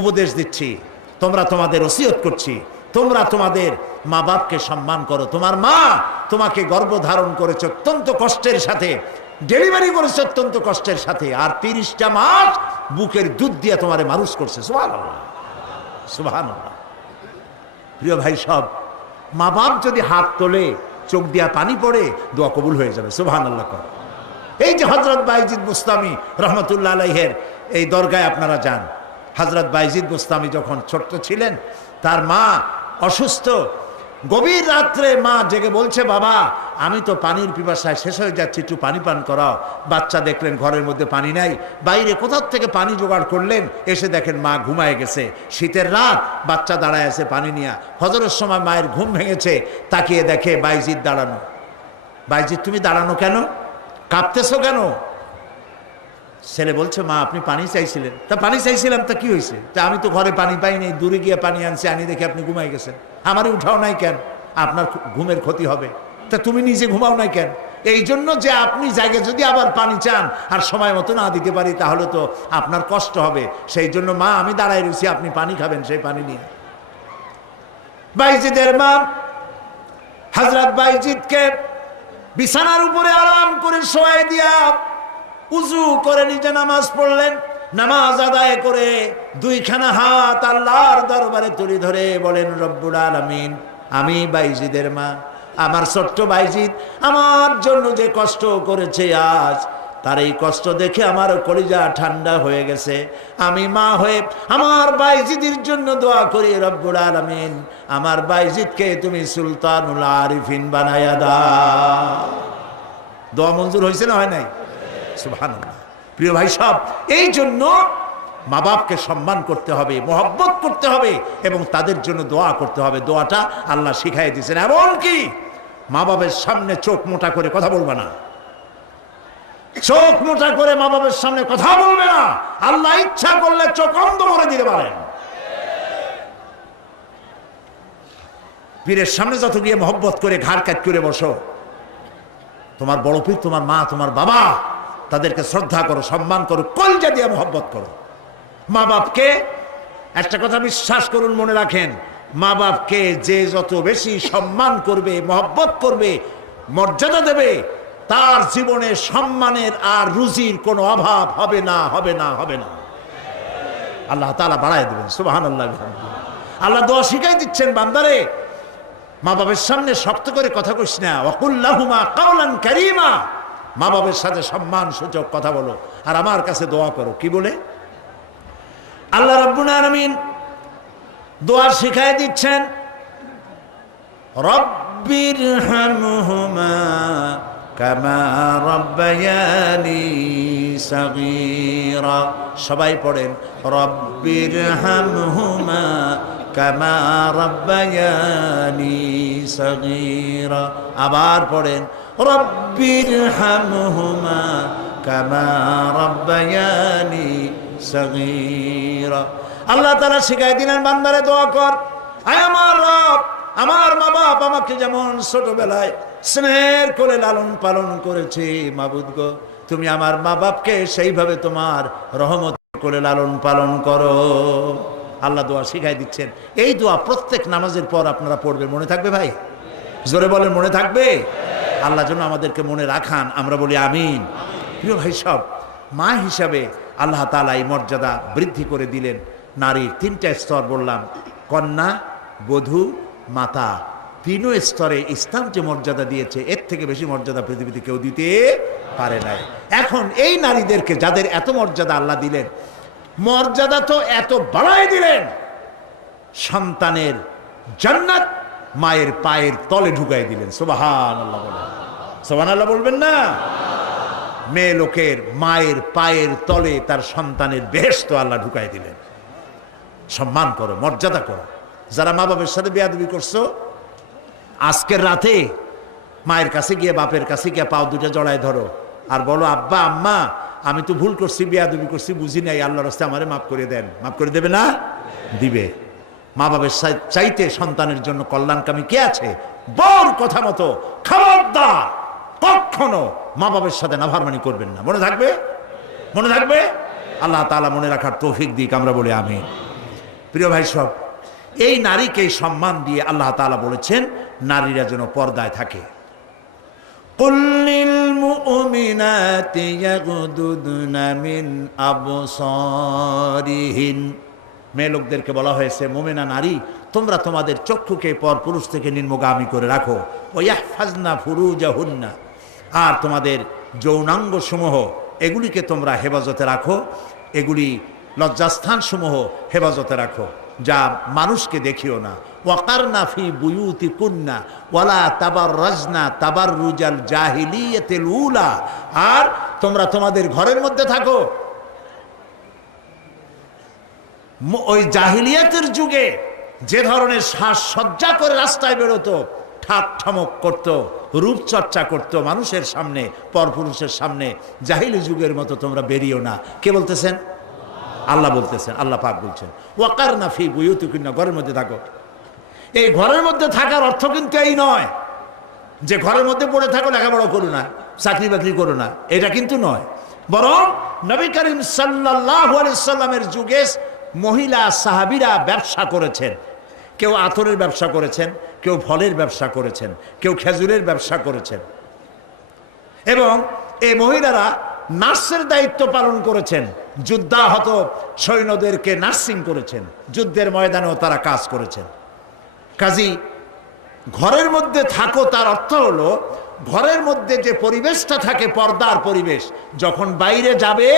উপদেশ দিচ্ছি, তোমরা তোমাদের ওসিয়ত করছি, তোমরা তোমাদের মা বাপকে সম্মান করো। তোমার মা তোমাকে গর্ভধারণ করেছে অত্যন্ত কষ্টের সাথে, ডেলিভারি করেছে অত্যন্ত কষ্টের সাথে, আর 30টা মাস বুকের দুধ দিয়ে তোমারে মানুষ করছে। সুবহানাল্লাহ, সুবহানাল্লাহ। প্রিয় ভাই সব, মা বাপ যদি হাত তোলে চোখ দিয়া পানি পড়ে দোয়া কবুল হয়ে যাবে। সুবহানাল্লাহ। এই যে হযরত বাইজিদ বুস্তামি রহমতুল্লাহ আলাইহের এই দরগায় আপনারা যান, হযরত বাইজিদ বুস্তামি যখন ছোট্ট ছিলেন তার মা অসুস্থ, গভীর রাত্রে মা জেগে বলছে বাবা আমি তো পানির পিপাসায় শেষ হয়ে যাচ্ছি, একটু পানি পান করাও। বাচ্চা দেখলেন ঘরের মধ্যে পানি নাই, বাইরে কোথার থেকে পানি জোগাড় করলেন, এসে দেখেন মা ঘুমায় গেছে। শীতের রাত, বাচ্চা দাঁড়ায় আছে পানি নিয়ে। ফজরের সময় মায়ের ঘুম ভেঙেছে, তাকিয়ে দেখে বাইজিদ দাঁড়ানো। বাইজিদ তুমি দাঁড়ানো কেন, কাঁপতেছো কেন? ছেলে বলছে মা আপনি পানি চাইছিলেন। তা পানি চাইছিলাম, তা কি হয়েছে? তা আমি তো ঘরে পানি পাইনি, দূরে গিয়ে পানি আনছি, আনি দেখে আপনি ঘুমাই গেছেন, আমারই উঠাও নাই কেন? আপনার ঘুমের ক্ষতি হবে। তা তুমি নিজে ঘুমাও নাই কেন? এই জন্য যে আপনি জায়গায় যদি আবার পানি চান আর সময় মতো না দিতে পারি তাহলে তো আপনার কষ্ট হবে। সেই জন্য মা আমি দাঁড়ায় রয়েছি, আপনি পানি খাবেন, সেই পানি নিয়ে। বাইজিদের মা হযরত বাইজিদকে বিছানার উপরে আরাম করে শোয়াই দিয়া উজু করে নিজে নামাজ পড়লেন। নামাজ আদায় করে দুইখানা হাত আল্লাহর দরবারে তুলে ধরে বলেন রব্বুল আলামিন আমি বাইজিদের মা, আমার ছোট্ট বাইজিদ আমার জন্য যে কষ্ট করেছে আজ, তার এই কষ্ট দেখে আমার কলিজা ঠান্ডা হয়ে গেছে। আমি মা হয়ে আমার বাইজিদের জন্য দোয়া করি রব্বুল আলামিন আমার বাইজিদকে তুমি সুলতানুল আরিফিন বানায়া দাও। দোয়া মঞ্জুর হয়েছে না হয় নাই? সুবহানাল্লাহ। প্রিয় ভাই সব, এই জন্য মা বাপকে সম্মান করতে হবে, মহব্বত করতে হবে এবং তাদের জন্য দোয়া করতে হবে। দোয়াটা আল্লাহ শিখাই দিয়েছেন। এমনকি মা বাবার সামনে চোখ মোটা করে কথা বলবে না, চোখ মোটা করে মা বাবার সামনে কথা বলবে না। আল্লাহ ইচ্ছা করলে চোখ অন্ধ করে দিতে পারেন। পীরের সামনে যত গিয়ে মহব্বত করে ঘাড় কাট করে বসো, তোমার বড় পীর, তোমার মা, তোমার বাবা, তাদেরকে শ্রদ্ধা করো, সম্মান করো, কলজা দিয়ে মহব্বত করো। মা বাপকে একটা কথা বিশ্বাস করুন, মনে রাখেন, মা বাপকে যে যত বেশি সম্মান করবে, মহব্বত করবে, মর্যাদা দেবে, তার জীবনে সম্মানের আর রুজির কোনো অভাব হবে না, হবে না, হবে না। আল্লাহ তাআলা বাড়ায় দেবেন। সুবহানাল্লাহ। আল্লাহ দোয়া শিখাই দিচ্ছেন বান্দারে, মা বাবার সামনে শক্ত করে কথা কইস না, ওয়াকুল লাহুমা কাওলান কারীমা, মা বাবার সাথে সম্মান সূচক কথা বলো আর আমার কাছে দোয়া করো। কি বলে? আল্লাহ রাব্বুল আলামিন দোয়া শিখাই দিচ্ছেন, রব্বিরহামহুমা কামা রাব্বায়ানি সাগীরা। সবাই পড়েন রব্বিরহামহুমা কামা রাব্বায়ানি সাগীরা। আবার পড়েন রব্বিরহামহুমা কামা রাব্বায়ানি সাগীরা। আল্লাহ তাআলা শিখাই দিলেন বান্দারে দোয়া কর, আয় আমার রব, আমার মা বাপ আমাকে যেমন ছোটবেলায় স্নেহের করে লালন পালন করেছে, মাবুদ গো তুমি আমার মা বাপকে সেইভাবে তোমার রহমত করে লালন পালন করো। আল্লাহ দোয়া শিখাই দিচ্ছেন। এই দোয়া প্রত্যেক নামাজের পর আপনারা পড়বেন। মনে থাকবে ভাই? জোরে বলেন, মনে থাকবে? আল্লাহ যেন আমাদেরকে মনে রাখান, আমরা বলি আমিন। প্রিয় ভাই সব, মা হিসাবে আল্লাহ তাআলা এই মর্যাদা বৃদ্ধি করে দিলেন। নারীর তিনটা স্তর বললাম, কন্যা, বধূ, মাতা। তিনও স্তরে ইসলাম যে মর্যাদা দিয়েছে, এর থেকে বেশি মর্যাদা পৃথিবীতে কেউ দিতে পারে নাই। এখন এই নারীদেরকে যাদের এত মর্যাদা আল্লাহ দিলেন, মর্যাদা তো এত বাড়াই দিলেন, সন্তানের জান্নাত মায়ের পায়ের তলে ঢুকাই দিলেন। সুবহানাল্লাহ বলেন, সুবহানাল্লাহ বলবেন না? মেয়ে লোকের মায়ের পায়ের তলে তার সন্তানের বেহেশত আল্লাহ ঢুকাই দিলেন। সম্মান করো, মর্যাদা করো। যারা মা বাবার সাথে বেয়াদবি করছো, আজকের রাতে মায়ের কাছে গিয়ে, বাপের কাছে গিয়ে পাও দুটো জড়ায় ধরো আর বলো, আব্বা আম্মা আমি তো ভুল করছি, বেয়াদবি করছি, বুঝি নাই, আল্লাহর রাস্তায় আমারে মাফ করে দেন। মাফ করে দেবে না? দিবে। মা বাবার চাইতে সন্তানের জন্য কল্যাণকামী কে আছে? বউর কথা মতো খবরদার কখনো মা বাবার সাথে নাফরমানি করবেন না। মনে থাকবে? মনে থাকবে? আল্লাহ তাআলা মনে রাখার তৌফিক দিক, আমরা বলি আমিন। প্রিয় ভাই সব, এই নারীকে সম্মান দিয়ে আল্লাহ তাআলা বলেছেন নারীরা যেন পর্দায় থাকে। কুল লিল মুমিনাতি ইয়াগুদুদনা মিন আবসারিহিন, মেয়ে লোকদেরকে বলা হয়েছে, মুমিনা নারী তোমরা তোমাদের চক্ষুকে পর পুরুষ থেকে নিম্নগামী করে রাখো। ওয়াহফাজনা ফুরুজাহুন্না, আর তোমাদের যৌনাঙ্গ সমূহ এগুলিকে তোমরা হেফাজতে রাখো, এগুলি লজ্জাস্থান সমূহ হেফাজতে রাখো, যা মানুষকে দেখিও না। ওয়াকারনা ফি বুয়ুতিকুন্না ওয়ালা তাবাররাজনা তাবাররুজাল জাহিলিয়াতিল উলা, আর তোমরা তোমাদের ঘরের মধ্যে থাকো। ওই জাহিলিয়াতের যুগে যে ধরনের সাজসজ্জা করে রাস্তায় বেরোতো, ঠাক ঠামক করত, রূপচর্চা করত মানুষের সামনে, পরপুরুষের সামনে, জাহিলি যুগের মতো তোমরা বেরিও না। কে বলতেছেন? আল্লাহ বলতেছেন, আল্লাহ পাক বলছেন ওয়াকারনা ফি বুয়ুতিকুন্না, ঘরের মধ্যে থাকো। এই ঘরের মধ্যে থাকার অর্থ কিন্তু এই নয় যে ঘরের মধ্যে পড়ে থাকো, লেখাপড়া করো না, চাকরি বাকরি করো না, এটা কিন্তু নয়। বরং নবী করিম সাল্লাল্লাহু আলাইহি সাল্লামের যুগে মহিলা সাহাবীরা ব্যবসা করেছেন। কেউ আতরের ব্যবসা করেছেন, কেউ ফলের ব্যবসা করেছেন, কেউ খেজুরের ব্যবসা করেছেন, এবং এই মহিলারা নার্সের দায়িত্ব পালন করেছেন। যুদ্ধাহত সৈন্যদেরকে নার্সিং করেছেন, যুদ্ধের ময়দানেও তারা কাজ করেছেন। কাজী ঘরের মধ্যে থাকো, তার অর্থ হলো ঘরের মধ্যে যে পরিবেশটা থাকে পর্দার পরিবেশ, যখন বাইরে যাবে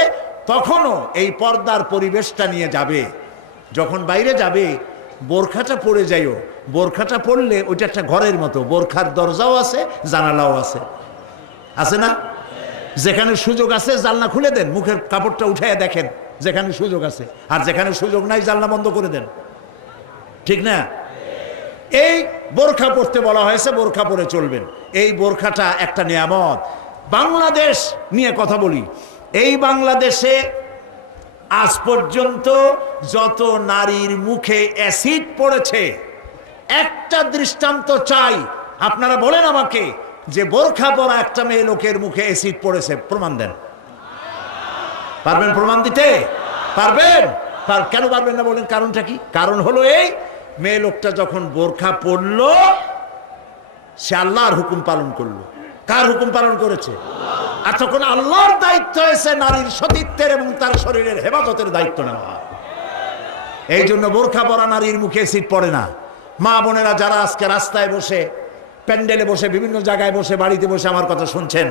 তখনও এই পর্দার পরিবেশটা নিয়ে যাবে। যখন বাইরে যাবে বোরখাটা পরে যাইও, বোরখাটা পরলে ওইটা একটা ঘরের মতো, বোরখার দরজাও আছে, জানালাও আছে, আছে না? যেখানে সুযোগ আছে জানলা খুলে দেন, মুখের কাপড়টা উঠাইয়া দেখেন যেখানে সুযোগ আছে, আর যেখানে সুযোগ নাই জানলা বন্ধ করে দেন, ঠিক না? এই বোরখা পরতে বলা হয়েছে, বোরখা পরে চলবেন। এই বোরখাটা একটা নিয়ামত। বাংলাদেশ নিয়ে কথা বলি, এই বাংলাদেশে আজ পর্যন্ত যত নারীর মুখে অ্যাসিড পড়েছে, একটা দৃষ্টান্ত চাই। আপনারা বলেন আমাকে যে বোরখা পরা একটা মেয়ে লোকের মুখে অ্যাসিড পড়েছে, প্রমাণ দেন। পারবেন প্রমাণ দিতে? পারবেন? কেন পারবেন না বলেন? কারণটা কি? কারণ হলো এই, মেয়ে লোকটা যখন বোরখা পরলো সে আল্লাহর হুকুম পালন করলো। কার হুকুম পালন করেছে? আর তখন আল্লাহর দায়িত্ব হয়েছে নারীর সতীত্বের এবং তার শরীরের হেফাজতের দায়িত্ব নেওয়া। এই জন্য বোরখা পরা নারীর মুখে অ্যাসিড পড়ে না। মা বোনেরা যারা আজকে রাস্তায় বসে, প্যান্ডেলে বসে, বিভিন্ন জায়গায় বসে, বাড়িতে বসে আমার কথা শুনছেন,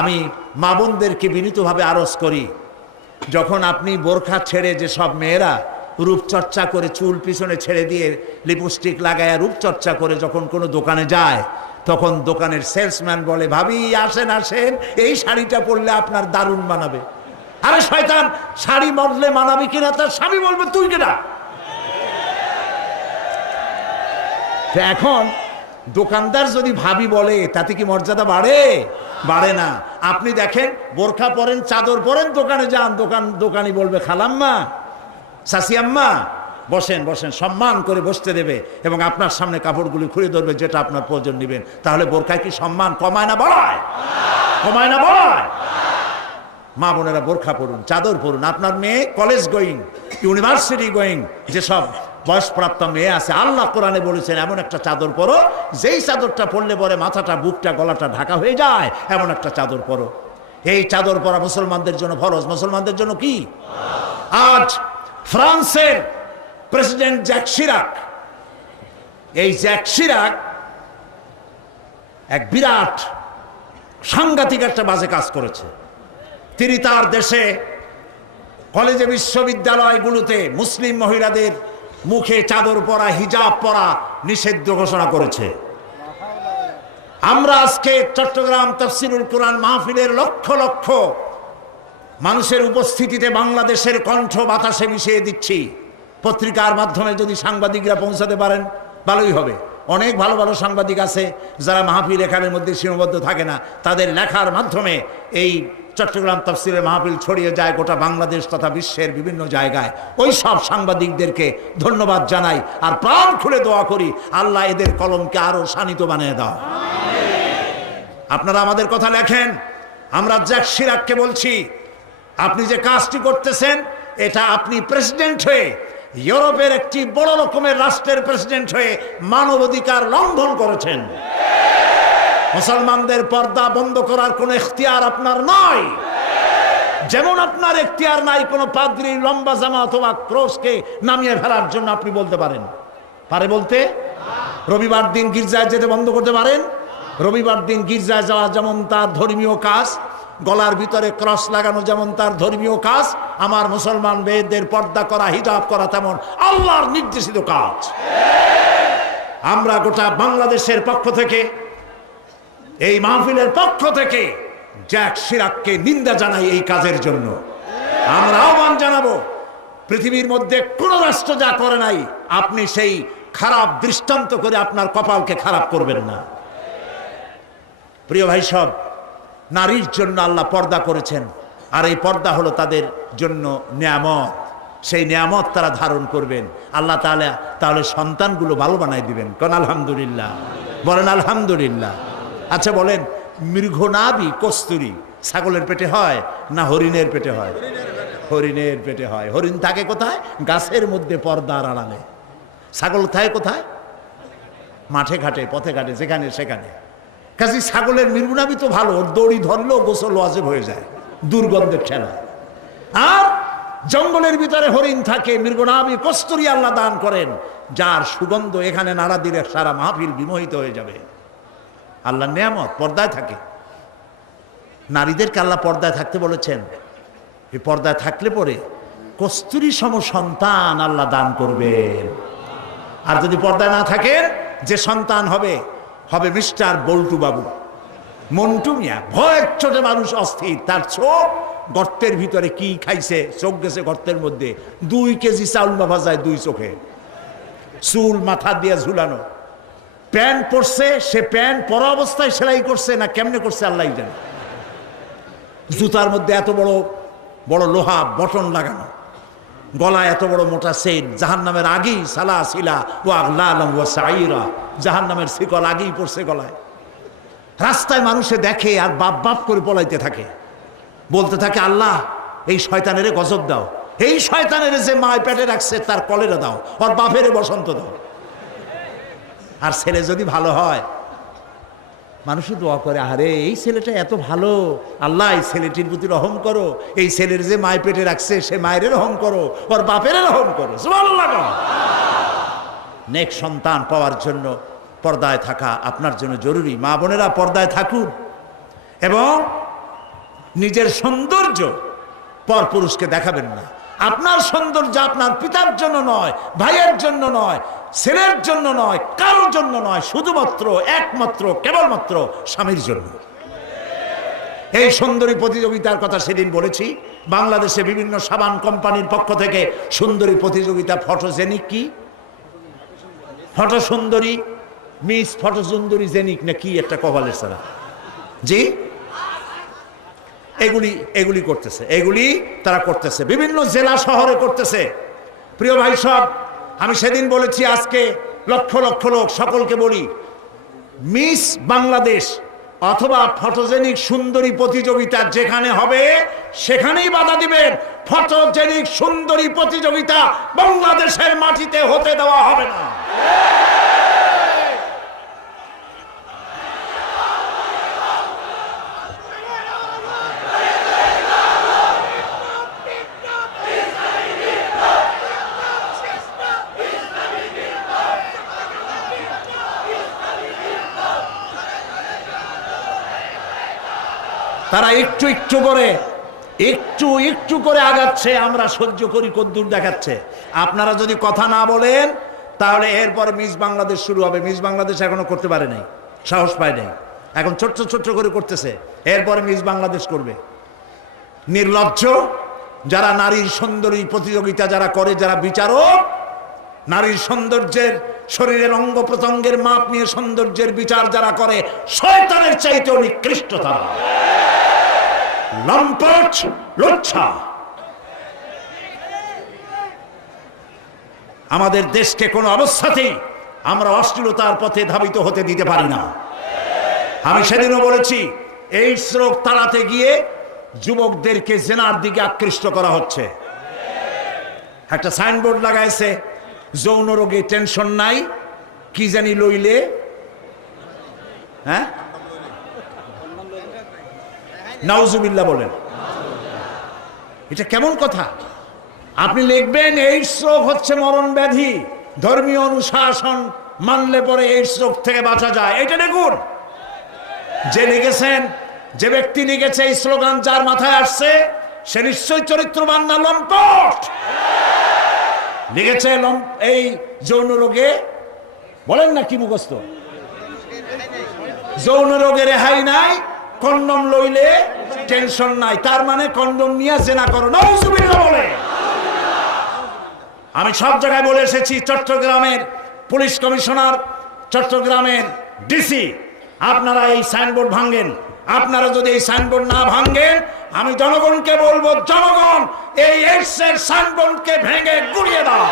আমি মা বোনদেরকে বিনীতভাবে আরজ করি, যখন আপনি বোরখা ছেড়ে, যে সব মেয়েরা রূপচর্চা করে চুল পিছনে ছেড়ে দিয়ে লিপস্টিক লাগায়া রূপচর্চা করে যখন কোনো দোকানে যায়, তখন দোকানের সেলসম্যান বলে, ভাবি আসেন আসেন, এই শাড়িটা পরলে আপনার দারুণ মানাবে। আরে শয়তান, শাড়ি বদলে মানাবে কিনা তার স্বামী বলবে তুই কেনা। এখন দোকানদার যদি ভাবি বলে, তাতে কি মর্যাদা বাড়ে? বাড়ে না। আপনি দেখেন, বোরখা পরেন, চাদর পরেন, দোকানে যান, দোকানি বলবে খালাম্মা, সাসিয়াম্মা, বসেন বসেন, সম্মান করে বসতে দেবে এবং আপনার সামনে কাপড়গুলি খুলে ধরবে, যেটা আপনার প্রয়োজন নেবেন। তাহলে বোরখায় কি সম্মান কমায় না বাড়ায়? কমায় না বাড়ায়? মা বোনেরা বোরখা পরুন, চাদর পরুন। আপনার মেয়ে কলেজ গোয়িং, ইউনিভার্সিটি গোয়িং, যেসব বয়সপ্রাপ্ত মেয়ে আছে, আল্লাহ কোরআনে বলেছেন এমন একটা চাদর পরো, যেই চাদরটা পরলে পরে মাথাটা, বুকটা, গলাটা ঢাকা হয়ে যায়, এমন একটা চাদর পরো। এই চাদর পরা মুসলমানদের জন্য ফরজ। মুসলমানদের জন্য কি? আজ ফ্রান্সের প্রেসিডেন্ট জ্যাক শিরাক, এই জ্যাক শিরাক এক বিরাট সাংঘাতিক একটা বাজে কাজ করেছে। তিনি তার দেশে কলেজে, বিশ্ববিদ্যালয়গুলোতে মুসলিম মহিলাদের মুখে চাদর পরা, হিজাব পরা নিষিদ্ধ ঘোষণা করেছে। আমরা আজকে চট্টগ্রাম তাফসীরুল কোরআন মাহফিলের লক্ষ লক্ষ মানুষের উপস্থিতিতে বাংলাদেশের কণ্ঠ বাতাসে মিশিয়ে দিচ্ছি। পত্রিকার মাধ্যমে যদি সাংবাদিকরা পৌঁছাতে পারেন ভালোই হবে। অনেক ভালো ভালো সাংবাদিক আছে যারা মাহফিল এখানের মধ্যে সীমাবদ্ধ থাকে না, তাদের লেখার মাধ্যমে এই চট্টগ্রাম তাফসীরের মাহফিল ছড়িয়ে যায় গোটা বাংলাদেশ তথা বিশ্বের বিভিন্ন জায়গায়। ওই সব সাংবাদিকদেরকে ধন্যবাদ জানাই আর প্রাণ খুলে দোয়া করি, আল্লাহ এদের কলমকে আরো শানিত বানিয়ে দাও। আপনারা আমাদের কথা লেখেন, আমরা জ্যাক শিরাককে বলছি, আপনি যে কাজটি করতেছেন এটা আপনি প্রেসিডেন্ট হয়ে, ইউরোপের একটি বড় রকমের রাষ্ট্রের প্রেসিডেন্ট হয়ে মানবাধিকার লঙ্ঘন করেছেন। মুসলমানদের পর্দা বন্ধ করার কোন এখতিয়ার আপনার নয়, যেমন আপনার এখতিয়ার নাই কোন পাদ্রীর লম্বা জামা অথবা ক্রসকে নামিয়ে ফেলার জন্য। আপনি বলতে পারেন, পারে বলতে? রবিবার দিন গির্জায় যেতে বন্ধ করতে পারেন? রবিবার দিন গির্জায় যাওয়া যেমন তার ধর্মীয় কাজ, গলার ভিতরে ক্রস লাগানো যেমন তার ধর্মীয় কাজ, আমার মুসলমান মেয়েদের পর্দা করা, হিজাব করা তেমন আল্লাহর নির্দেশিত কাজ। আমরা গোটা বাংলাদেশের পক্ষ থেকে, এই মাহফিলের পক্ষ থেকে জ্যাক শিরাককে নিন্দা জানাই এই কাজের জন্য। আমরা আহ্বান জানাবো, পৃথিবীর মধ্যে কোন রাষ্ট্র যা করে নাই, আপনি সেই খারাপ দৃষ্টান্ত করে আপনার কপালকে খারাপ করবেন না। প্রিয় ভাই সব, নারীর জন্য আল্লাহ পর্দা করেছেন, আর এই পর্দা হলো তাদের জন্য নিয়ামত। সেই নিয়ামত তারা ধারণ করবেন, আল্লাহ তাআলা তাহলে সন্তানগুলো ভালো বানাই দিবেন। কোন আলহামদুলিল্লাহ, বলেন আলহামদুলিল্লাহ। আচ্ছা বলেন, মৃগনাভি কস্তুরী ছাগলের পেটে হয় না হরিণের পেটে হয়? হরিণের পেটে হয়। হরিণ থাকে কোথায়? গাছের মধ্যে পর্দার আড়ালে। ছাগল থাকে কোথায়? মাঠে ঘাটে, পথে ঘাটে, যেখানে সেখানে। কাজী ছাগলের মৃগনাভি তো ভালো, দড়ি ধরলেও গোসল ওয়াজিব হয়ে যায় দুর্গন্ধের ঠেলা। আর জঙ্গলের ভিতরে হরিণ থাকে, মৃগনাভি কস্তুরী আল্লাহ দান করেন, যার সুগন্ধ এখানে নাড়া দিলে সারা মাহফিল বিমোহিত হয়ে যাবে। আল্লাহর নিয়ামত পর্দায় থাকে। নারীদেরকে আল্লাহ পর্দায় থাকতে বলেছেন। এই পর্দায় থাকলে পরে কস্তুরী সম সন্তান আল্লাহ দান করবেন। আর যদি পর্দায় না থাকেন, যে সন্তান হবে হবে মিস্টার বল্টু বাবু, মন্টু মিয়া। ভয়ের চোটে মানুষ অস্থির, তার চোখ গর্তের ভিতরে কি খাইছে, চোখ গেছে গর্তের মধ্যে। 2 কেজি চাউল বাবা যায় 2 চোখে, চুল মাথা দিয়ে ঝুলানো। প্যান্ট পরছে, সে প্যান্ট পরা অবস্থায় সেলাই করছে না কেমনে করছে আল্লাহ জানে। জুতার মধ্যে এত বড় বড় লোহা বটন লাগানো, গলায় এত বড় মোটা সেন। জাহান্নামের আগেই সালাসিলা ও আগলালাম ওয়া সাইরা, জাহান্নামের শিকল আগেই পড়ছে গলায়। রাস্তায় মানুষে দেখে আর বাপ বাপ করে পলাইতে থাকে, বলতে থাকে আল্লাহ এই শয়তানেরে গজব দাও, এই শয়তানেরে যে মায় পেটে রাখছে তার কলেরা দাও, ওর বাপেরে বসন্ত দাও। আর ছেলে যদি ভালো হয়, মানুষ দোয়া করে, আরে এই ছেলেটা এত ভালো, আল্লাহ এই ছেলেটির প্রতি রহম করো, এই ছেলের যে মায় পেটে রাখছে সে মায়ের রহম করো, ওর বাপের রহম করো। সুবহানাল্লাহ। নেক সন্তান পাওয়ার জন্য পর্দায় থাকা আপনার জন্য জরুরি। মা বোনেরা পর্দায় থাকুন এবং নিজের সৌন্দর্য পরপুরুষকে দেখাবেন না। আপনার সৌন্দর্য আপনার পিতার জন্য নয়, ভাইয়ের জন্য নয়, ছেলের জন্য নয়, কারোর জন্য নয়, শুধুমাত্র একমাত্র কেবলমাত্র স্বামীর জন্য। এই সুন্দরী প্রতিযোগিতার কথা সেদিন বলেছি। বাংলাদেশে বিভিন্ন সাবান কোম্পানির পক্ষ থেকে সুন্দরী প্রতিযোগিতা, ফটোজেনিক কি ফটো সুন্দরী, মিস ফটো সুন্দরী জেনিক না কি একটা কপালের ছাড়া, জি এগুলি করতেছে, এগুলি তারা করতেছে, বিভিন্ন জেলা শহরে করতেছে। প্রিয় ভাই সব, আমি সেদিন বলেছি, আজকে লক্ষ লক্ষ লোক, সকলকে বলি, মিস বাংলাদেশ অথবা ফটোজেনিক সুন্দরী প্রতিযোগিতা যেখানে হবে সেখানেই বাধা দিবেন। ফটোজেনিক সুন্দরী প্রতিযোগিতা বাংলাদেশের মাটিতে হতে দেওয়া হবে না। তারা একটু একটু করে আগাচ্ছে, আমরা সহ্য করি, কদ্দূর দেখাচ্ছে। আপনারা যদি কথা না বলেন তাহলে এরপর মিস বাংলাদেশ শুরু হবে। মিস বাংলাদেশ এখনো করতে পারে নাই, সাহস পায় নাই, এখন ছোট্ট ছোট্ট করে করতেছে, এরপরে মিস বাংলাদেশ করবে। নির্লজ্জ যারা নারীর সুন্দরী প্রতিযোগিতা যারা করে, যারা বিচারক, নারীর সৌন্দর্যের, শরীরের অঙ্গ প্রত্যঙ্গের মাপ নিয়ে সৌন্দর্যের বিচার যারা করে, শয়তানের চাইতেও নিকৃষ্ট তারা, লম্পট, লুচ্ছা। আমাদের দেশকে কোনো অবস্থাতেই আমরা অশ্লীলতার পথে ধাবিত হতে দিতে পারি না। আমি সেদিনও বলেছি, এই রোগ তাড়াতে গিয়ে যুবকদেরকে জেনার দিকে আকৃষ্ট করা হচ্ছে। একটা সাইনবোর্ড লাগাইছে, যৌন রোগে টেনশন নাই, কি জানি লইলে, হ্যাঁ, নাউজুবিল্লাহ বলেন। এটা কেমন কথা? আপনি লিখবেন এইডস রোগ হচ্ছে মরণ ব্যাধি, ধর্মীয় অনুশাসন মানলে পরে এইডস রোগ থেকে বাঁচা যায়। এটা দেখুন, যে লিখেছেন, যে ব্যক্তি লিখেছে এই স্লোগান, যার মাথায় আসছে সে নিশ্চয়ই চরিত্রবান না লম্পট। লিখেছে এই যৌন রোগে, বলেন না কি মুখস্থ, যৌন রোগে রেহাই নাই, কন্ডম লইলে টেনশন নাই, তার মানে কন্ডম নিয়ে জেনা করো। নাউজুবিল্লাহ বলে। আমি সব জায়গায় বলে এসেছি, চট্টগ্রামের পুলিশ কমিশনার, চট্টগ্রামের ডিসি, আপনারা এই সাইনবোর্ড ভাঙেন। আপনারা যদি এই সাইনবোর্ড না ভাঙেন, আমি জনগণকে বলবো, জনগণ এই এইডসের সাইনবোর্ডকে ভেঙে গুড়িয়ে দাও।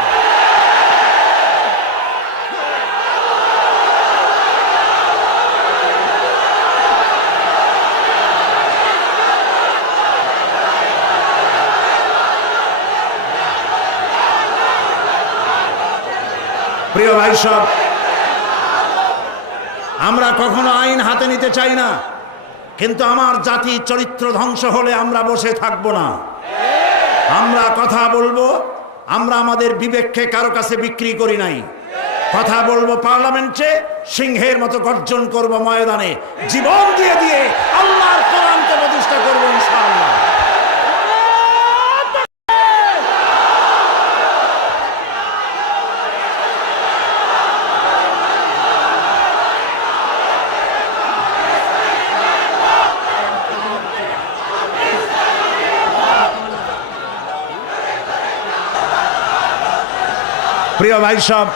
প্রিয় ভাই সব, আমরা কখনো আইন হাতে নিতে চাই না, কিন্তু আমার জাতি চরিত্র ধ্বংস হলে আমরা বসে থাকবো না। আমরা কথা বলবো, আমরা আমাদের বিবেককে কারো কাছে বিক্রি করি নাই। কথা বলবো পার্লামেন্টে, সিংহের মতো গর্জন করব ময়দানে, জীবন দিয়ে দিয়ে আল্লাহর কোরআনকে প্রতিষ্ঠা করবো ইনশাআল্লাহ। প্রিয় ভাই সব,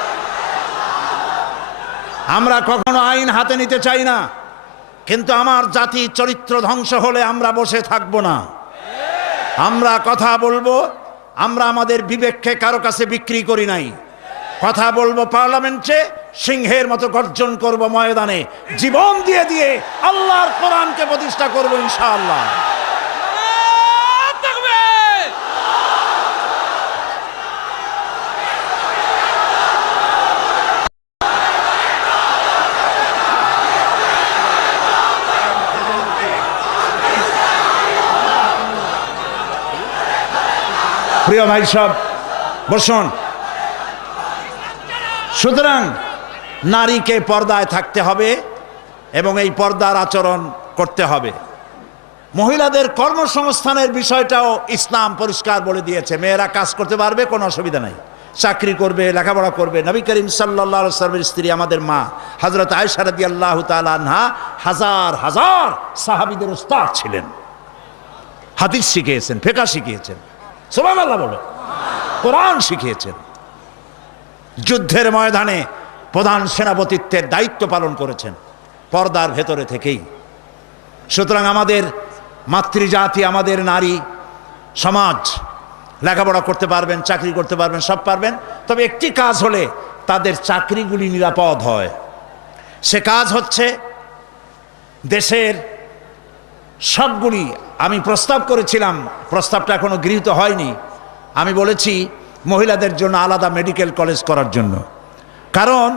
আমরা কখনো আইন হাতে নিতে চাই না, কিন্তু আমার জাতি চরিত্র ধ্বংস হলে আমরা বসে থাকবো না। আমরা কথা বলবো, আমরা আমাদের বিবেককে কারো কাছে বিক্রি করি নাই। কথা বলবো পার্লামেন্টে, সিংহের মতো গর্জন করব ময়দানে, জীবন দিয়ে দিয়ে আল্লাহর কোরআনকে প্রতিষ্ঠা করবো ইনশাআল্লাহ। প্রিয় ভাই সব, বসুন। সুতরাং নারীকে পর্দায় থাকতে হবে এবং এই পর্দার আচরণ করতে হবে। মহিলাদের কর্মসংস্থানের বিষয়টাও ইসলাম পরিষ্কার বলে দিয়েছে। মেয়েরা কাজ করতে পারবে, কোনো অসুবিধা নাই, চাকরি করবে, লেখাপড়া করবে। নবী করিম সাল্লাল্লাহু আলাইহি ওয়াসাল্লামের স্ত্রী আমাদের মা হযরত আয়েশা রাদিয়াল্লাহু তাআলা আনহা হাজার হাজার সাহাবীদের উস্তাদ ছিলেন, হাদিস শিখিয়েছেন, ফিকহ শিখিয়েছেন, সুবহানাল্লাহ বলে, কোরআন শিখিয়েছেন। যুদ্ধের ময়দানে প্রধান সেনাপতিত্বের দায়িত্ব পালন করেছেন পর্দার ভেতরে থেকেই। সুতরাং আমাদের মাতৃজাতি, আমাদের নারী সমাজ লেখাপড়া করতে পারবেন, চাকরি করতে পারবেন, সব পারবেন, তবে একটি কাজ হলে তাদের চাকরিগুলি নিরাপদ হয়। সে কাজ হচ্ছে দেশের সবগুলি আমি প্রস্তাব করেছিলাম, প্রস্তাবটা এখনো গৃহীত হয়নি। আমি বলেছি মহিলাদের জন্য আলাদা মেডিকেল কলেজ করার জন্য, কারণ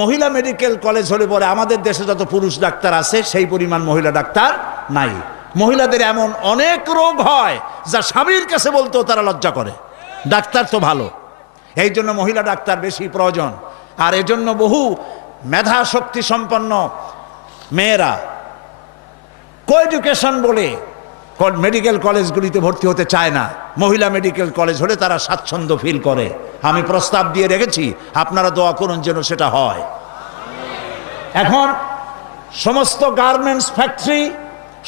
মহিলা মেডিকেল কলেজ হলে পরে আমাদের দেশে যত পুরুষ ডাক্তার আছে সেই পরিমাণ মহিলা ডাক্তার নাই। মহিলাদের এমন অনেক রোগ হয় যা স্বামীর কাছে বলতেও তারা লজ্জা করে। ডাক্তার তো ভালো, এই জন্য মহিলা ডাক্তার বেশি প্রয়োজন। আর এজন্য বহু মেধা শক্তি সম্পন্ন মেয়েরা কোএডুকেশন বলে মেডিকেল কলেজগুলিতে ভর্তি হতে চায় না। মহিলা মেডিকেল কলেজ হলে তারা স্বাচ্ছন্দ্য ফিল করে। আমি প্রস্তাব দিয়ে রেখেছি, আপনারা দোয়া করুন যেন সেটা হয়। এখন সমস্ত গার্মেন্টস ফ্যাক্টরি,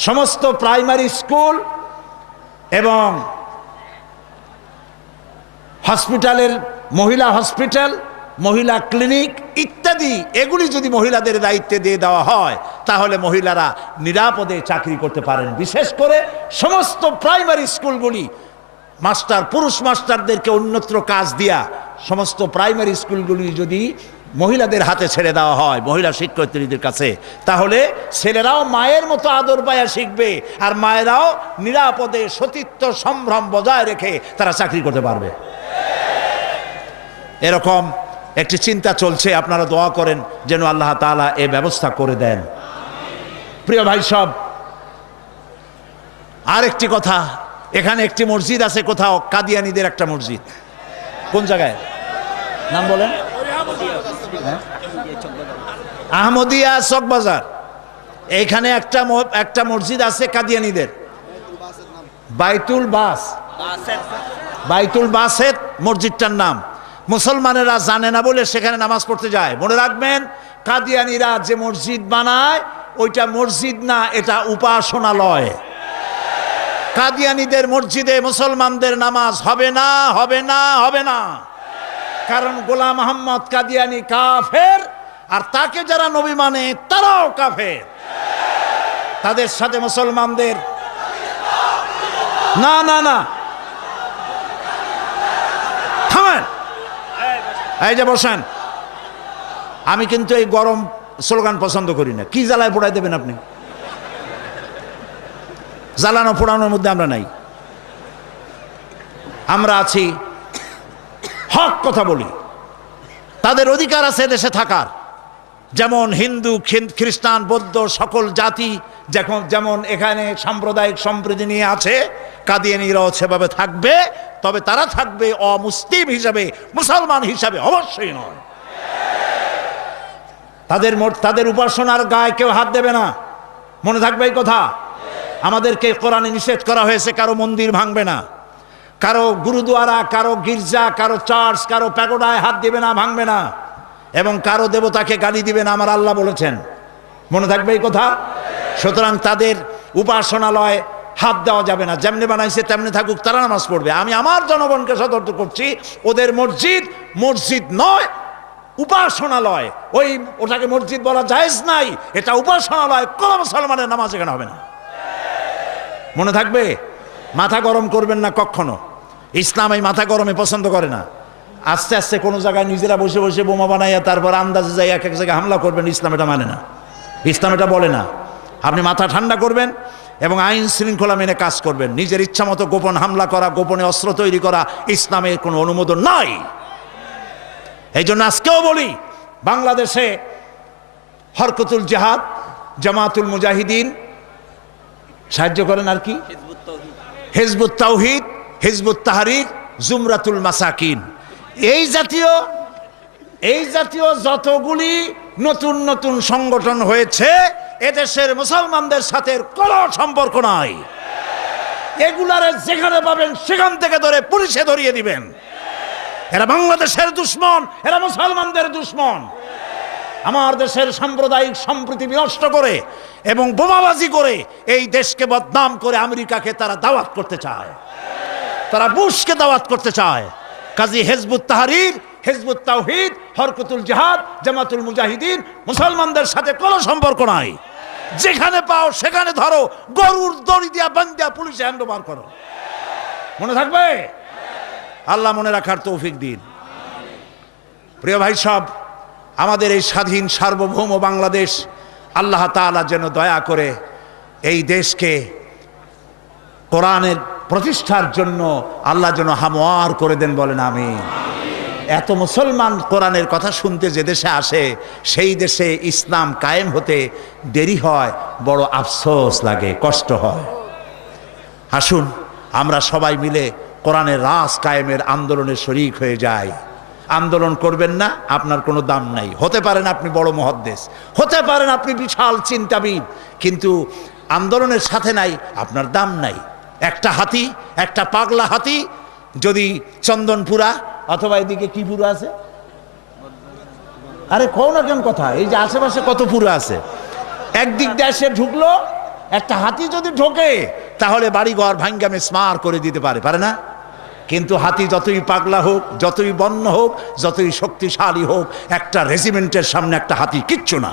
সমস্ত প্রাইমারি স্কুল এবং হসপিটালের মহিলা হসপিটাল, মহিলা ক্লিনিক ইত্যাদি এগুলি যদি মহিলাদের দায়িত্বে দিয়ে দেওয়া হয় তাহলে মহিলারা নিরাপদে চাকরি করতে পারেন। বিশেষ করে সমস্ত প্রাইমারি স্কুলগুলি পুরুষ মাস্টারদেরকে অন্যত্র কাজ দিয়া সমস্ত প্রাইমারি স্কুলগুলি যদি মহিলাদের হাতে ছেড়ে দেওয়া হয়, মহিলা শিক্ষয়িত্রীদের কাছে, তাহলে ছেলেরাও মায়ের মতো আদর পায়া শিখবে আর মায়েরাও নিরাপদে সতীত্ব সম্ভ্রম বজায় রেখে তারা চাকরি করতে পারবে। এরকম একটি চিন্তা চলছে, আপনারা দোয়া করেন যেন আল্লাহ তাআলা এই ব্যবস্থা করে দেন। প্রিয় ভাই সব, আরেকটি কথা, এখানে একটি মসজিদ আছে কোথাও, কাদিয়ানীদের একটা মসজিদ। কোন জায়গায় নাম বলেন? আহমদিয়া চকবাজার। এইখানে একটা মসজিদ আছে কাদিয়ানীদের, বাইতুল বাসেত মসজিদটার নাম। মুসলমানেরা জানে না বলে সেখানে নামাজ পড়তে যায়। মনে রাখবেন, কাদিয়ানীরা যে মসজিদ বানায় ওইটা মসজিদ না, এটা উপাসনালয়। কাদিয়ানীদের মসজিদে মুসলমানদের নামাজ হবে না, হবে না, হবে না। কারণ গোলাম মোহাম্মদ কাদিয়ানী কাফের, আর তাকে যারা নবী মানে তারাও কাফের। তাদের সাথে মুসলমানদের না না না, থামেন, এই যে বসেন। আমি কিন্তু এই গরম স্লোগান পছন্দ করি না। কি জ্বালায় পোড়াই দেবেন আপনি? জ্বালানো পোড়ানোর মধ্যে আমরা নাই। আমরা আছি, হক কথা বলি। তাদের অধিকার আছে দেশে থাকার, যেমন হিন্দু, খ্রিস্টান, বৌদ্ধ সকল জাতি যেমন এখানে সাম্প্রদায়িক সম্প্রীতি নিয়ে আছে, কাদিয়ানীরাও সেভাবে থাকবে। তবে তারা থাকবে অমুসলিম হিসাবে, মুসলমান হিসাবে অবশ্যই নয়। তাদের উপাসনার গায়ে কেউ হাত দেবে না, মনে থাকবে এই কথা। আমাদেরকে কোরআনে নিষেধ করা হয়েছে কারো মন্দির ভাঙবে না, কারো গুরুদুয়ারা, কারো গির্জা, কারো চার্চ, কারো প্যাগোডায় হাত দিবে না, ভাঙবে না, এবং কারো দেবতাকে গালি দিবে না, আমার আল্লাহ বলেছেন। মনে থাকবে এই কথা। সুতরাং তাদের উপাসনালয় হাত দেওয়া যাবে না। যেমনি বানাইছে তেমনি থাকুক, তারা নামাজ পড়বে। আমি আমার জনগণকে সতর্ক করছি, ওদের মসজিদ নয়, উপাসনালয়। ওটাকে মসজিদ বলা জায়েজ নাই, এটা উপাসনালয়। কোন মুসলমানের নামাজ এখানে হবে না, মনে থাকবে। মাথা গরম করবেন না কখনো। ইসলাম এই মাথা গরমে পছন্দ করে না। আস্তে আস্তে কোনো জায়গায় নিজেরা বসে বসে বোমা বানাইয়া তারপর আন্দাজে যাই এক জায়গায় হামলা করবেন, ইসলাম এটা মানে না, ইসলাম এটা বলে না। আপনি মাথা ঠান্ডা করবেন এবং আইন শৃঙ্খলা মেনে কাজ করবেন। নিজের ইচ্ছা মতো গোপন হামলা করা, গোপনে অস্ত্র তৈরি করা ইসলামের কোনো অনুমোদন নাই। এই জন্য আজকেও বলি, বাংলাদেশে হরকতুল জিহাদ, জামাতুল মুজাহিদিন সাহায্য করেন, আর কি হিজবুত তাওহীদ, হিজবুত তাহরীর, জুমরাতুল মাসাকিন, এই জাতীয় যতগুলি নতুন নতুন সংগঠন হয়েছে, এদেশের মুসলমানদের সাথে কোনো সম্পর্ক নাই। এগুলারে যেখানে পাবেন সেখান থেকে ধরে পুলিশে ধরিয়ে দিবেন। এরা বাংলাদেশের দুশ্মন, এরা মুসলমানদের দুশ্মন। আমার দেশের সাম্প্রদায়িক সম্প্রীতি বিনষ্ট করে এবং বোমাবাজি করে এই দেশকে বদনাম করে আমেরিকাকে তারা দাওয়াত করতে চায়, তারা বুশকে দাওয়াত করতে চায়। কাজী হিজবুত তাহরীর, হিজবুত তাওহীদ, হরকতুল জিহাদ, জামাতুল মুজাহিদিন মুসলমানদের সাথে কোনো সম্পর্ক নাই। যেখানে পাও সেখানে ধরো, গরুর দড়ি দিয়া বান্ধিয়া পুলিশে হ্যান্ডওভার করো। মনে থাকবে। আল্লাহ মনে রাখার তৌফিক দিন। প্রিয় ভাই সব, আমাদের এই স্বাধীন সার্বভৌম বাংলাদেশ আল্লাহ তাআলা যেন দয়া করে এই দেশকে কোরআনের প্রতিষ্ঠার জন্য আল্লাহ যেন হামওয়ার করে দেন, বলেন আমিন। এত মুসলমান কোরআনের কথা শুনতে যে দেশে আসে, সেই দেশে ইসলাম কায়েম হতে দেরি হয়, বড় আফসোস লাগে, কষ্ট হয়। আসুন আমরা সবাই মিলে কোরআনের রাজ কায়েমের আন্দোলনে শরীক হয়ে যাই। আন্দোলন করবেন না, আপনার কোনো দাম নাই। হতে পারেন আপনি বড় মুহাদ্দিস, হতে পারেন আপনি বিশাল চিন্তাবিদ, কিন্তু আন্দোলনের সাথে নাই, আপনার দাম নাই। একটা হাতি, একটা পাগলা হাতি যদি চন্দনপুরা অথবা এদিকে কি পুরো আছে, আরে কও না কেন কথা, এই যে আশেপাশে কত পুরো আছে, একদিক দিয়ে এসে ঢুকলো, একটা হাতি যদি ঢোকে তাহলে বাড়িঘর ভাঙ্গা মেসমার করে দিতে পারে, পারে না? কিন্তু হাতি যতই পাগলা হোক, যতই বন্য হোক, যতই শক্তিশালী হোক, একটা রেজিমেন্টের সামনে একটা হাতি কিচ্ছু না।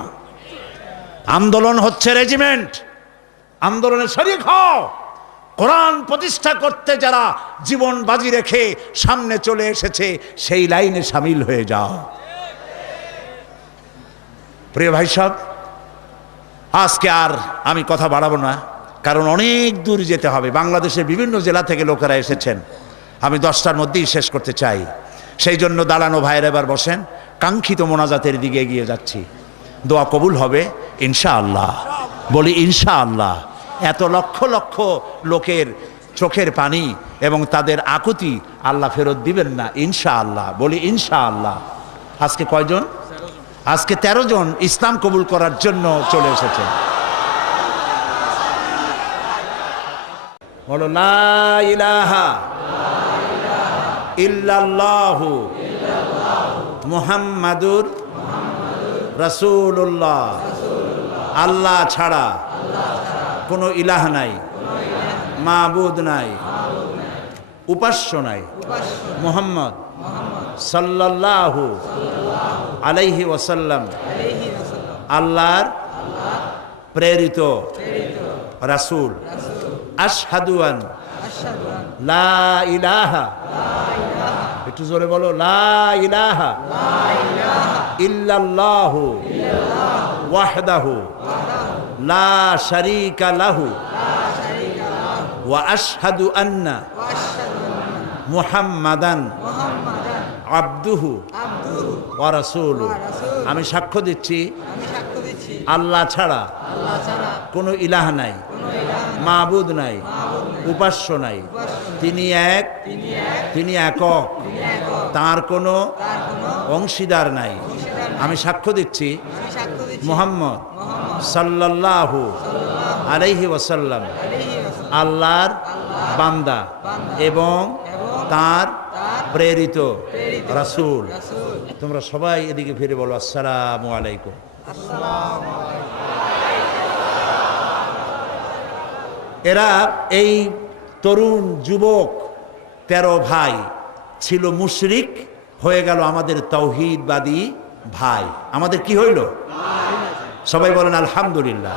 আন্দোলন হচ্ছে রেজিমেন্ট, আন্দোলনে শরীক হও। কোরআন প্রতিষ্ঠা করতে যারা জীবন বাজি রেখে সামনে চলে এসেছে, সেই লাইনে সামিল হয়ে যাও। প্রিয় ভাই সব, আজকে আর আমি কথা বাড়াবো না, কারণ অনেক দূর যেতে হবে। বাংলাদেশের বিভিন্ন জেলা থেকে লোকেরা এসেছেন, আমি 10টার মধ্যেই শেষ করতে চাই। সেই জন্য দাঁড়ানো ভাইয়ের এবার বসেন, কাঙ্ক্ষিত মোনাজাতের দিকে এগিয়ে যাচ্ছি। দোয়া কবুল হবে ইনশাআল্লাহ, বলি ইনশাআল্লাহ। এত লক্ষ লক্ষ লোকের চোখের পানি এবং তাদের আকুতি আল্লাহ ফেরত দিবেন না ইনশাআল্লাহ, বলি ইনশাআল্লাহ। আজকে কয়জন? আজকে 13 জন ইসলাম কবুল করার জন্য চলে এসেছে। বলো লা ইলাহা ইল্লাল্লাহু মুহাম্মাদুর রাসূলুল্লাহ। আল্লাহ ছাড়া কোনো ইলাহ নাই, মাবুদ নাই, উপাস্য নাই। মুহাম্মদ সাল্লাল্লাহু আলাইহি ওয়াসাল্লাম আল্লাহর প্রেরিত রাসূল। আশহাদু আন লা ইলাহা, একটু জোরে বলো, লা ইলাহা ইল্লাল্লাহু ওয়াহদাহু লা শারীকা লাহু ওয়া আশহাদু আন্না মুহাম্মাদান আবদুহু ওয়া রাসূলুহু। আমি সাক্ষ্য দিচ্ছি আল্লাহ ছাড়া কোনো ইলাহ নাই, মাবুদ নাই, উপাস্য নাই। তিনি এক, তিনি একক, তার কোনো অংশীদার নাই। আমি সাক্ষ্য দিচ্ছি মুহাম্মদ সাল্লাল্লাহু আলাইহি ওয়াসাল্লাম আল্লাহর বান্দা এবং তার প্রেরিত রাসূল। তোমরা সবাই এদিকে ফিরে বলো আসসালামু আলাইকুম। এরা এই তরুণ যুবক 13 ভাই ছিল মুশরিক, হয়ে গেল আমাদের তাওহীদবাদী ভাই। আমাদের কি হইল? সবাই বলেন আলহামদুলিল্লাহ।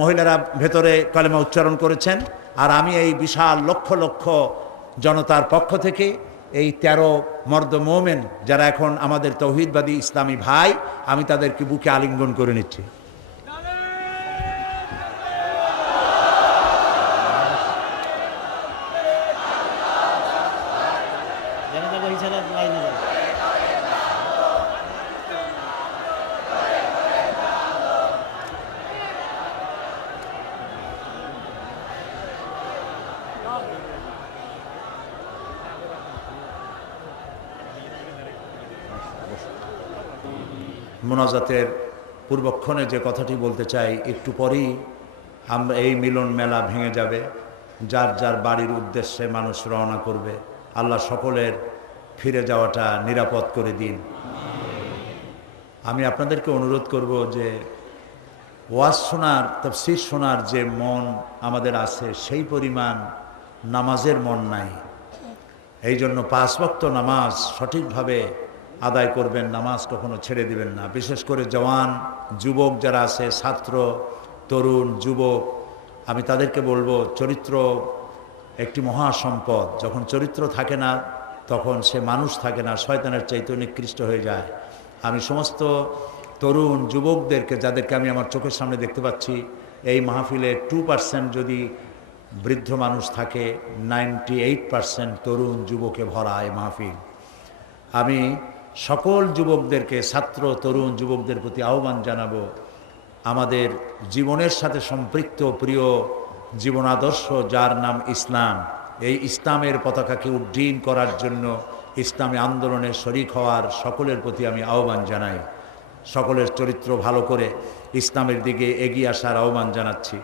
মহিলারা ভেতরে কালেমা উচ্চারণ করেছেন, আর আমি এই বিশাল লক্ষ লক্ষ জনতার পক্ষ থেকে এই 13 মর্দ মোমেন যারা এখন আমাদের তাওহীদবাদী ইসলামী ভাই, আমি তাদেরকে বুকে আলিঙ্গন করে নিচ্ছি। মোনাজাতের পূর্বক্ষণে যে কথাটি বলতে চাই, একটু পরেই আমরা এই মিলন মেলা ভেঙে যাবে, যার যার বাড়ির উদ্দেশ্যে মানুষ রওনা করবে। আল্লাহ সকলের ফিরে যাওয়াটা নিরাপদ করে দিন। আমি আপনাদেরকে অনুরোধ করব যে ওয়াজ শোনার, তাফসীর শোনার যে মন আমাদের আছে, সেই পরিমাণ নামাজের মন নাই। এই জন্য 5 ওয়াক্ত নামাজ সঠিকভাবে আদায় করবেন, নামাজ কখনো ছেড়ে দিবেন না। বিশেষ করে জওয়ান যুবক যারা আছে, ছাত্র, তরুণ, যুবক, আমি তাদেরকে বলবো, চরিত্র একটি মহাসম্পদ। যখন চরিত্র থাকে না তখন সে মানুষ থাকে না, শয়তানের চাইতে নিকৃষ্ট হয়ে যায়। আমি সমস্ত তরুণ যুবকদেরকে, যাদেরকে আমি আমার চোখের সামনে দেখতে পাচ্ছি, এই মাহফিলে 2% যদি বৃদ্ধ মানুষ থাকে, 98% তরুণ যুবকে ভরা এই মাহফিল। আমি সকল যুবকদেরকে, ছাত্র তরুণ যুবকদের প্রতি আহ্বান জানাবো, আমাদের জীবনের সাথে সম্পৃক্ত প্রিয় জীবন আদর্শ যার নাম ইসলাম, এই ইসলামের পতাকাকে উড্ডীন করার জন্য ইসলামী আন্দোলনে শরিক হওয়ার সকলের প্রতি আমি আহ্বান জানাই। সকলের চরিত্র ভালো করে ইসলামের দিকে এগিয়ে আসার আহ্বান জানাচ্ছি।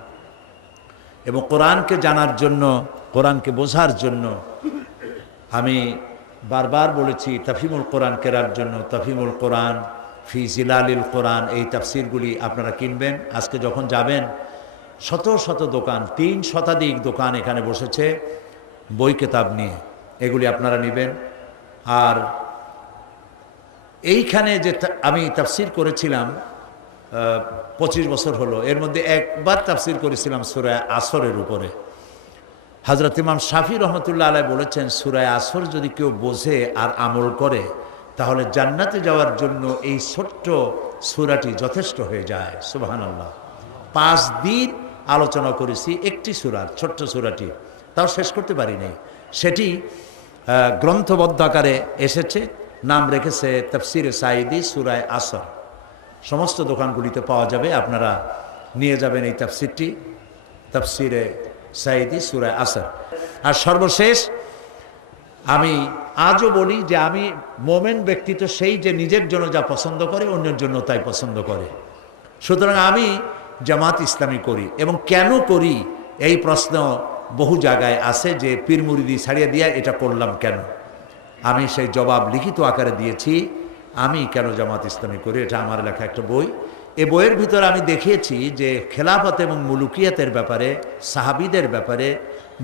এবং কোরআনকে জানার জন্য, কোরআনকে বোঝার জন্য আমি বারবার বলেছি তাফহিমুল কোরআন কেরার জন্য তাফহিমুল কোরআন ফি জিলালিল কোরআন, এই তাফসিরগুলি আপনারা কিনবেন। আজকে যখন যাবেন, শত শত দোকান, 3 শতাধিক দোকান এখানে বসেছে বই কেতাব নিয়ে, এগুলি আপনারা নেবেন। আর এইখানে যে আমি তাফসির করেছিলাম 25 বছর হলো, এর মধ্যে একবার তাফসির করেছিলাম সূরা আসরের উপরে। হযরত ইমাম শাফি রহমতুল্লাহ আলাইহি বলেছেন, সূরা আসর যদি কেউ বোঝে আর আমল করে, তাহলে জান্নাতে যাওয়ার জন্য এই ছোট্ট সূরাটি যথেষ্ট হয়ে যায়। সুবহানাল্লাহ। 5 দিন আলোচনা করেছি একটি সূরার, ছোট্ট সূরাটি, তাও শেষ করতে পারি নাই। সেটি গ্রন্থবদ্ধ আকারে এসেছে, নাম রেখেছে তাফসিরে সাঈদী সূরা আসর। সমস্ত দোকানগুলিতে পাওয়া যাবে, আপনারা নিয়ে যাবেন এই তাফসিরটি, তাফসিরে সাঈদী সূরা আসর। আর সর্বশেষ আমি আজও বলি যে আমি মোমেন ব্যক্তি তো সেই যে নিজের জন্য যা পছন্দ করে অন্যের জন্য তাই পছন্দ করে। সুতরাং আমি জামাত ইসলামী করি, এবং কেন করি এই প্রশ্ন বহু জায়গায় আছে যে পীর মুরিদি ছাড়িয়ে দিয়া এটা করলাম কেন। আমি সেই জবাব লিখিত আকারে দিয়েছি, আমি কেন জামাত ইসলামী করি। এটা আমার লেখা একটা বই। এই বইয়ের ভিতরে আমি দেখিয়েছি যে খেলাফত এবং মুলুকিয়াতের ব্যাপারে, সাহাবীদের ব্যাপারে,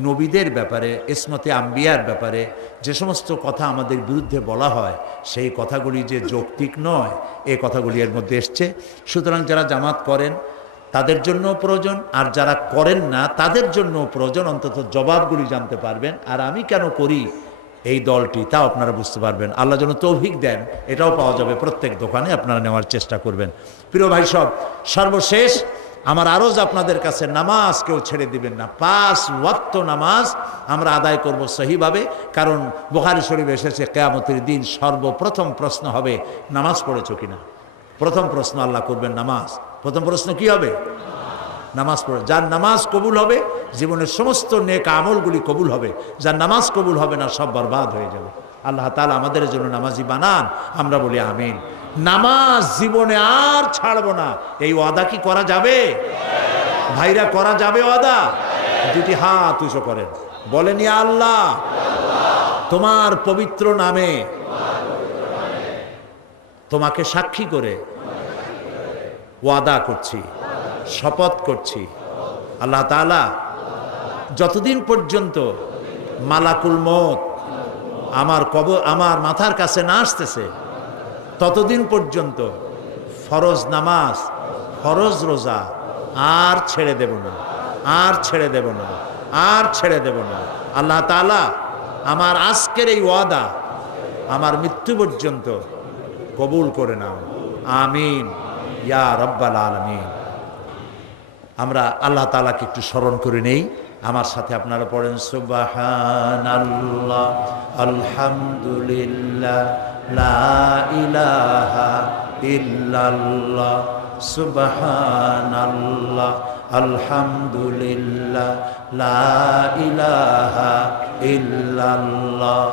নবীদের ব্যাপারে, ইসমতে আম্বিয়ার ব্যাপারে যে সমস্ত কথা আমাদের বিরুদ্ধে বলা হয়, সেই কথাগুলি যে যৌক্তিক নয়, এই কথাগুলি এর মধ্যে এসছে। সুতরাং যারা জামাত করেন তাদের জন্য প্রয়োজন, আর যারা করেন না তাদের জন্য প্রয়োজন, অন্তত জবাবগুলি জানতে পারবেন। আর আমি কেন করি এই দলটি, তাও আপনারা বুঝতে পারবেন। আল্লাহ যেন তৌফিক দেন, এটাও পাওয়া যাবে প্রত্যেক দোকানে, আপনারা নেওয়ার চেষ্টা করবেন। প্রিয় ভাই সব, সর্বশেষ আমার আরজ আপনাদের কাছে, নামাজ কেউ ছেড়ে দিবেন না। 5 ওয়াক্ত নামাজ আমরা আদায় করব সহিভাবে, কারণ বুখারী শরীফে এসেছে কিয়ামতের দিন সর্বপ্রথম প্রশ্ন হবে নামাজ পড়েছো কিনা। প্রথম প্রশ্ন আল্লাহ করবেন নামাজ। প্রথম প্রশ্ন কি হবে? নামাজ পড়ে। যার নামাজ কবুল হবে জীবনের সমস্ত নেক আমলগুলি কবুল হবে, যার নামাজ কবুল হবে না সব বরবাদ হয়ে যাবে। আল্লাহ তাআলা আমাদের জন্য নামাজি বানান, আমরা বলি আমিন। নামাজ জীবনে আর ছাড়বো না, এই ওয়াদা কি করা যাবে ভাইরা? করা যাবে ওয়াদা? দুটি হাত উঁচু করেন, বলেন ইয়া আল্লাহ, তোমার পবিত্র নামে তোমাকে সাক্ষী করে ওয়াদা করছি, শপথ করছি, আল্লাহ তাআলা যতদিন পর্যন্ত মালাকুল মউত আমার মাথার কাছে না আসতেছে, ততদিন পর্যন্ত ফরজ নামাজ, ফরজ রোজা আর ছেড়ে দেব না, আর ছেড়ে দেব না, আর ছেড়ে দেব না। আল্লাহ তাআলা আমার আজকের এই ওয়াদা আমার মৃত্যু পর্যন্ত কবুল করে নাও, আমিন ইয়া রাব্বাল আলামিন। আমরা আল্লাহ তাআলাকে একটু স্মরণ করে নেই, আমার সাথে আপনারা পড়েন সুবহানাল্লাহ, আলহামদুলিল্লাহ, লা ইলাহা ইল্লাল্লাহ, সুবহানাল্লাহ, আলহামদুলিল্লাহ, লা ইলাহা ইল্লাল্লাহ,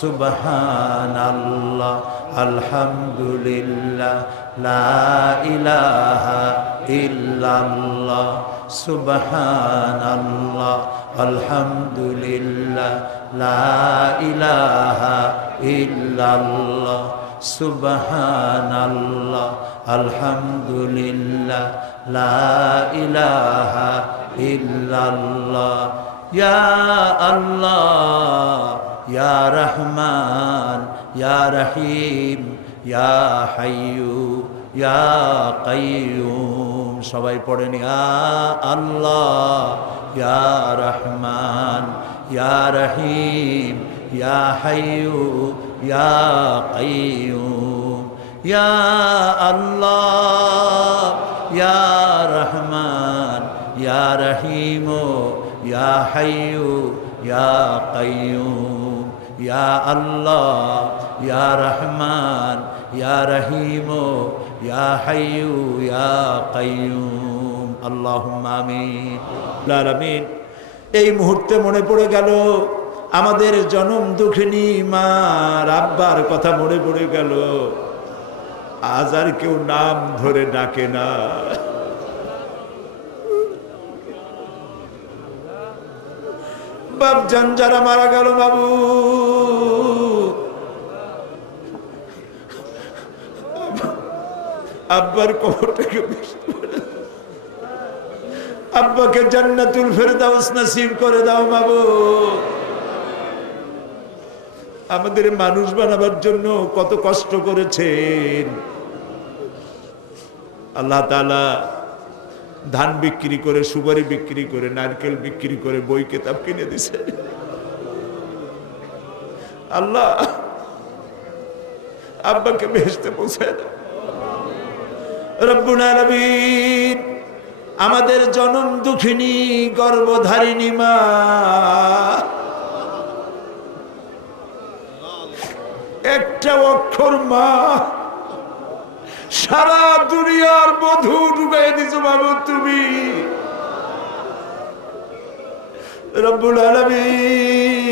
সুবহানাল্লাহ, আলহামদুলিল্লাহ, লা ইলাহা ইল্লাল্লাহ, সুবহানাল্লাহ, আলহামদুলিল্লাহ, লা ইলাহা ইল্লাল্লাহ, সুবহানাল্লাহ, আলহামদুলিল্লাহ, লা ইলাহা ইল্লাল্লাহ। ইয়া আল্লাহ, ইয়া রহমান, ইয়া রহিম, ইয়া হাইয়ু, ইয়া কাইয়ুম। সবাই পড়েন ইয়া আল্লাহ, ইয়া রহমান, ইয়া রহিম, ইয়া হাইয়ু, ইয়া কাইয়ুম, ইয়া আল্লাহ ইয়া রহমান ইয়া রহিম ইয়া হাইয়্যু ইয়া কাইয়্যুম ইয়া আল্লাহ ইয়া রহমান ইয়া রহিম ইয়া হাইয়্যু ইয়া কাইয়্যুম আল্লাহুম্মা আমিন। আমিন। এই মুহূর্তে মনে পড়ে গেল আমাদের জনম দুঃখিনী মা আব্বার কথা মনে পড়ে গেল। আজ আর কেউ নাম ধরে ডাকে না। বাপজান যারা মারা গেল বাবু, আব্বার কবরটাকে আব্বাকে জান্নাতুল ফেরদাউস নসিব করে দাও বাবু। আমাদের মানুষ বানাবার জন্য কত কষ্ট করেছেন আল্লাহ তাআলা। ধান বিক্রি করে, সুপারি বিক্রি করে, নারকেল বিক্রি করে বই কিতাব কিনে দিছে। আল্লাহ আব্বাকে বেহেশতে পৌঁছায় দাও রব্বুল আলামিন। আমাদের জনম দুঃখিনী গর্ভধারিণী মা, একটা অক্ষর মা, সারা দুনিয়ার মধু ঢুকাই দিছো বাবু তুমি রব্বুল আলামিন।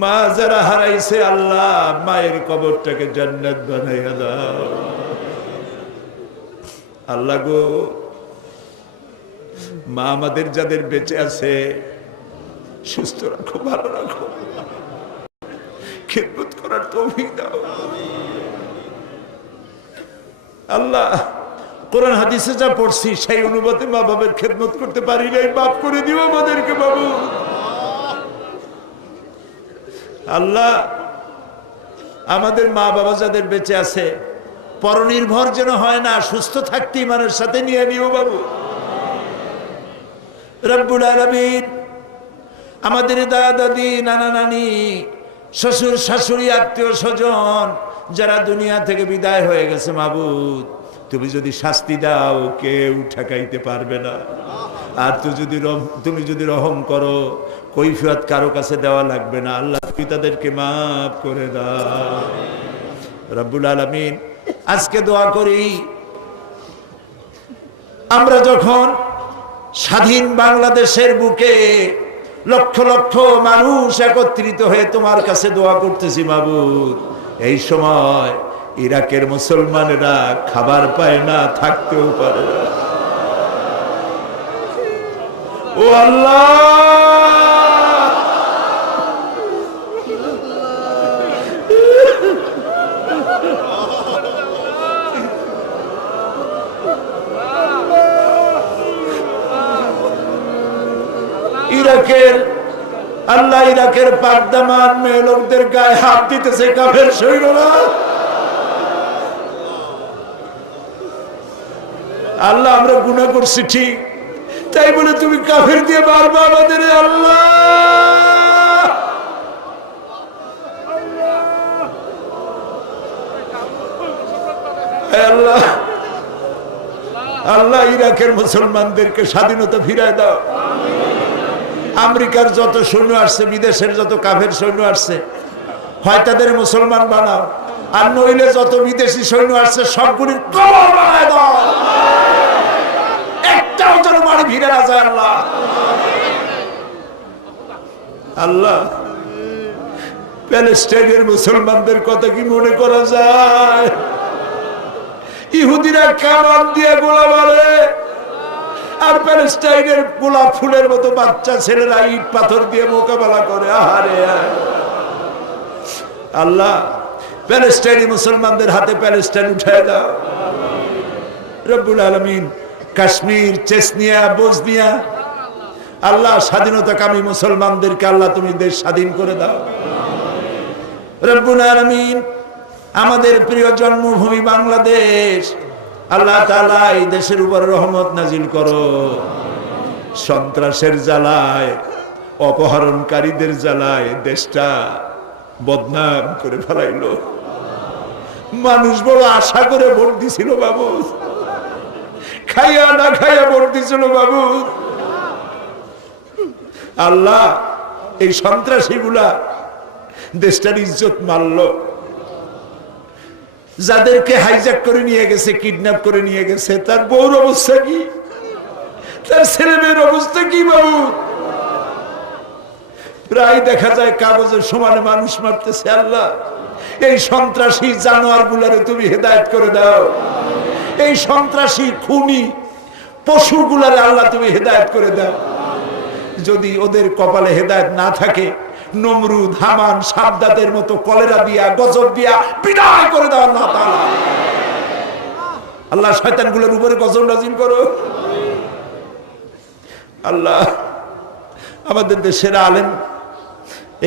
মা যারা হারাইছে আল্লাহ মায়ের কবরটাকে জান্নাত বানাইয়া দাও আল্লাহ গো। মা আমাদের যাদের বেঁচে আছে সুস্থ রাখো, ভালো রাখো, খিদমত করার তৌফিক দাও আল্লাহ। কোরআন হাদিসে যা পড়ছি সেই অনুপাতে মা বাবার খেদমত করতে পারি নাই, মাফ করে দিও আমাদেরকে বাবু আল্লাহ। আমাদের মা বাবা যাদের বেঁচে আছে পরনির্ভর যেন হয় না, সুস্থ থাকতে ইমানের সাথে নিয়ে নিও বাবু রব্বুল আলামিন। আমাদের দাদা দাদি, নানা নানি, শ্বশুর শাশুড়ি, আত্মীয় স্বজন যারা দুনিয়া থেকে বিদায় হয়ে গেছে মাবুদ, তুমি যদি শাস্তি দাও কেউ ঠেকাইতে পারবে না। আর তুমি যদি রহম করো কৈফিয়ত কারো কাছে দেওয়া লাগবে না আল্লাহ। তুমি তাদেরকে মাফ করে দাও রব্বুল আলামিন। আজকে দোয়া করি আমরা যখন স্বাধীন বাংলাদেশের বুকে লক্ষ লক্ষ মানুষ একত্রিত হয়ে তোমার কাছে দোয়া করতেছি মাবুদ, এই সময় ইরাকের মুসলমানেরা খাবার পায় না, থাকতেও পারে না। ও আল্লাহ, ইরাকের আল্লাহ, ইরাকের পাকদামান মেয়ে লোকদের গায়ে হাত দিতেছে কাফের সৈন্যরা। আল্লাহ আমরা গুনাহ করছি ঠিক, তাই বলে তুমি কাফের দিয়ে মারবা আমাদের আল্লাহ। আল্লাহ আল্লাহ ইরাকের মুসলমানদেরকে স্বাধীনতা ফিরায় দাও। আমেরিকার যত সৈন্য আসছে, বিদেশের যত কাফের সৈন্য আসছে, হয় তাদের মুসলমান বানাও, আর নইলে যত বিদেশি সৈন্য আসছে সবগুলির কবর বানায় দাও, একটাও যেন বাড়ি ফিরে না যায় আল্লাহ। আল্লাহ প্যালেস্টাইনের মুসলমানদের কথা কি মনে করা যায়? ইহুদিরা কামান দিয়ে গোলা মারে, আর প্যালেস্টাইনের গোলাপ ফুলের মতো বাচ্চা ছেলেরা ইট পাথর দিয়ে মোকাবেলা করে। আহারে আল্লাহ, প্যালেস্টাইনি মুসলমানদের হাতে প্যালেস্টাইন উঠায় দাও রব্বুল আলামিন। কাশ্মীর, চেচনিয়া, বসনিয়া আল্লাহ স্বাধীনতাকামী মুসলমানদেরকে আল্লাহ তুমি দেশ স্বাধীন করে দাও রব্বুল আলামিন। আমাদের প্রিয় জন্মভূমি বাংলাদেশ আল্লাহ তাআলা এই দেশের উপর রহমত নাজিল করো। সন্ত্রাসের জ্বালায়, অপহরণকারীদের জ্বালায় দেশটা বদনাম করে ফেলাইলো মানুষ বড় আশা করে ভোট দিছিল বাবু, খাইয়া না খাইয়া ভোট দিছিল বাবু। আল্লাহ, এই সন্ত্রাসীগুলা দেশটার ইজ্জত মারল। যাদেরকে হাইজ্যাক করে নিয়ে গেছে, কিডন্যাপ করে নিয়ে গেছে, তার বউর অবস্থা কি, তার ছেলে মেয়ের অবস্থা কি বাবু? প্রায় দেখা যায় কাগজের সমানে মানুষ মারতেছে। আল্লাহ, এই সন্ত্রাসী জানোয়ার গুলারে তুমি হেদায়েত করে দাও। এই সন্ত্রাসী খুনি পশু গুলারে আল্লাহ তুমি হেদায়েত করে দাও। যদি ওদের কপালে হেদায়েত না থাকে, নমরুদ, হামান, সাদ্দাতের মতো কলেরা দিয়া, গজব দিয়া বিদায় করে দাও আল্লাহ তাআলা। আল্লাহ, শয়তানগুলোর উপরে গজব নাজিল করো। আল্লাহ, আমাদের দেশের আলেম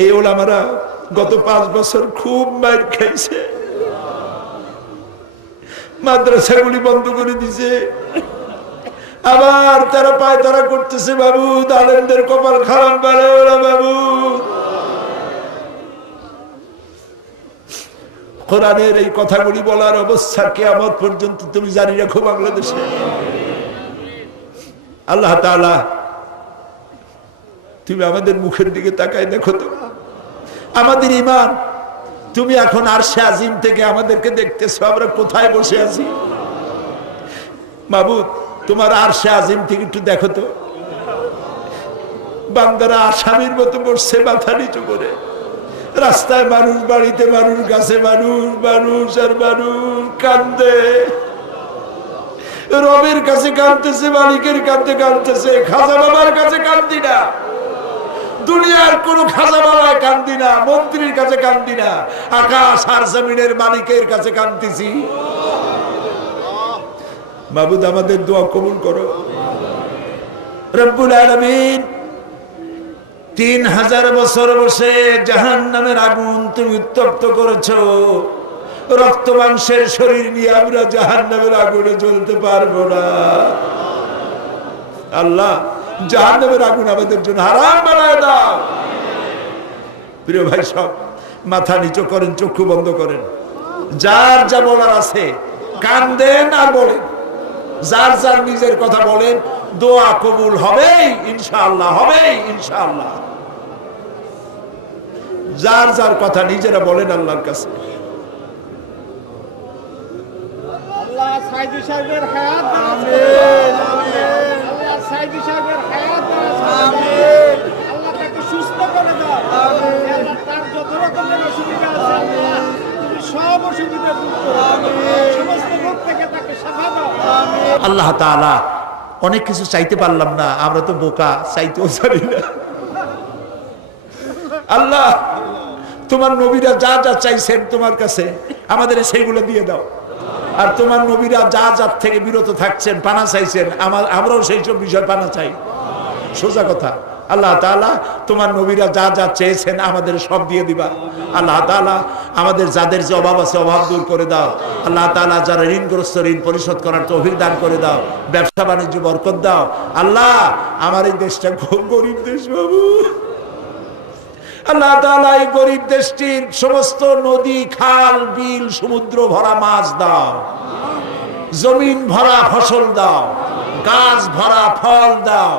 এই ওলামারা গত 5 বছর খুব মার খাইছে, মাদ্রাসাগুলি বন্ধ করে দিছে, আবার তারা পায় তারা করতেছে বাবু। আলেমদের কপাল খারাপ বাড়ে ওরা বাবু। কোরআনের এই কথাগুলি বলার অবস্থা কিয়ামত পর্যন্ত তুমি জারি রাখো বাংলাদেশে। আল্লাহ তাআলা, তুমি আমাদের মুখের দিকে তাকায় দেখো তো, আমাদের ঈমান তুমি এখন আরশে আজিম থেকে আমাদেরকে দেখতেছো, আমরা কোথায় বসে আছি। মাবুদ, তোমার আরশে আজিম থেকে একটু দেখো তো, বান্দারা আসামির মতো বসছে মাথা নিচু করে। রাস্তায় মানুষ, বাড়িতে মানুষ, গাছে মানুষ, মানুষ আর মানুষ কান্দে। রবের কাছে কাঁদতেছে, মালিকের কাছে কাঁদতেছে, খাজা বাবার কাছে কান্দি না, দুনিয়ার কোন খাজা বাবায় কান্দি না, মন্ত্রীর কাছে কান্দি না, আকাশ আর জমিনের মালিকের কাছে কান্দিছি। মাবুদ, আমাদের দোয়া কবুল করো। রব্বুল আলামিন, 3000 বছর বসে জাহান্নামের আগুন তুমি উত্তপ্ত করেছো। রক্ত মাংসের শরীর নিয়ে আমরা জাহান্নামের আগুনে জ্বলতে পারবো না। আল্লাহ, জাহান্নামের আগুন আমাদের জন্য হারাম বানায় দাও। প্রিয় ভাই, সব মাথা নিচু করেন, চক্ষু বন্ধ করেন, যার যা বলার আছে কান্দেন আর বলেন, যার যার নিজের কথা বলেন, দোয়া কবুল হবেই ইনশাআল্লাহ, হবেই ইনশাআল্লাহ। যার যার কথা নিজেরা বলেন আল্লাহর কাছে। আল্লাহ সাইদি সাহেবের হায়াত আমিন, আল্লাহ সাইদি সাহেবের হায়াত আমিন, আল্লাহ তাকে সুস্থ করে দাও আমিন, আল্লাহ তার যত রকমের অসুবিধা আছে আল্লাহ তুমি সব অসুবিধা দূর করো আমিন, সমস্ত রোগ থেকে তাকে শিফা দাও আমিন। আল্লাহ তাআলা, অনেক কিছু চাইতে পারলাম না, আমরা তো বোকা, চাইতেও জানি না। আল্লাহ, তোমার নবীরা যা যা চাইছেন তোমার কাছে, আমাদের সেইগুলো দিয়ে দাও। আর তোমার নবীরা যা যার থেকে বিরত থাকছেন, পানা চাইছেন, আমরাও সেই সব বিষয় পানা চাই। সোজা কথা। আল্লাহ তাআলা, তোমার নবীরা যা যা চেয়েছেন আমাদের সব দিয়ে দিবা। আল্লাহ তাআলা, আমাদের যাদের যে অভাব আছে অভাব দূর করে দাও। আল্লাহ তাআলা, যারা ঋণগ্রস্ত ঋণ পরিশোধ করার তৌফিক দান করে দাও, ব্যবসা বাণিজ্য বরকত দাও। আল্লাহ, আমার এই দেশটা খুব গরিব দেশ বাবু। আল্লাহ তাআলা, এই গরিব দেশটির সমস্ত নদী, খাল, বিল, সমুদ্র ভরা মাছ দাও, জমিন ভরা ফসল দাও, গাছ ভরা ফল দাও,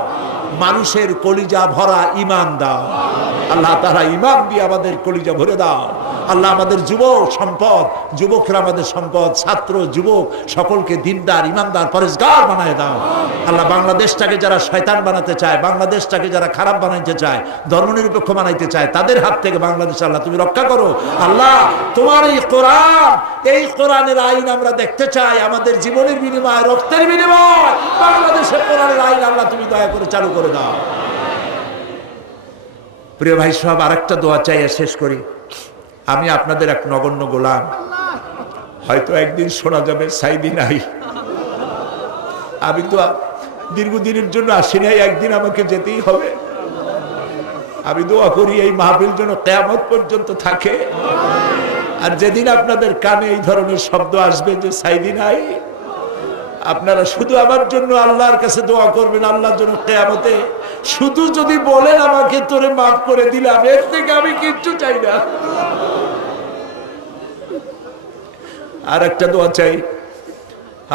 মানুষের কলিজা ভরা ঈমান দাও। আল্লাহ তাআলা, ঈমান দিয়ে আমাদের কলিজা ভরে দাও। আল্লাহ, আমাদের যুবক সম্পদ, যুবকরা আমাদের সম্পদ, ছাত্র যুবক সকলকে দিনদার, ঈমানদার, পরেজগার বানায় দাও। আল্লাহ, বাংলাদেশটাকে যারা শয়তান বানাতে চায়, বাংলাদেশটাকে যারা খারাপ বানাইতে চায়, ধর্মনিরপেক্ষ বানাইতে চায়, তাদের হাত থেকে বাংলাদেশ আল্লাহ তুমি রক্ষা করো। আল্লাহ, তোমার এই কোরআন, এই কোরআনের আইন আমরা দেখতে চাই, আমাদের জীবনের বিনিময়ে, রক্তের বিনিময়ে বাংলাদেশের কোরআনের আইন আল্লাহ তুমি দয়া করে চালু করে দাও। প্রিয় ভাই সব, আরেকটা দোয়া চাই শেষ করি। আমি আপনাদের এক নগণ্য গোলাম, হয়তো একদিন শোনা যাবে সাইদি নাই। আমি তো দীর্ঘদিনের জন্য আসি নাই, একদিন আমাকে যেতেই হবে। আমি দোয়া করি এই মাহফিল যেন কিয়ামত পর্যন্ত থাকে। আর যেদিন আপনাদের কানে এই ধরনের শব্দ আসবে যে সাইদি নাই, আপনারা শুধু আমার জন্য আল্লাহর কাছে দোয়া করবেন, আল্লাহর জন্য কিয়ামতে শুধু যদি বলেন আমাকে তোরে মাফ করে দিলাম, এর থেকে আমি কিচ্ছু চাই না। আর একটা দোয়া চাই,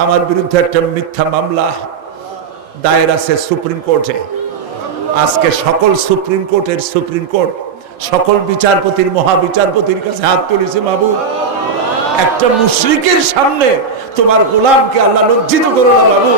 আমার বিরুদ্ধে একটা মিথ্যা মামলা দায়ের আছে সুপ্রিম কোর্টে। আজকে সকল সুপ্রিম কোর্টের সুপ্রিম কোর্ট সকল বিচারপতির মহাবিচারপতির কাছে হাত তুলেছে, মাবুদ একটা মুশরিকের সামনে তোমার গোলামকে আল্লাহ লজ্জিত করো না বাবু।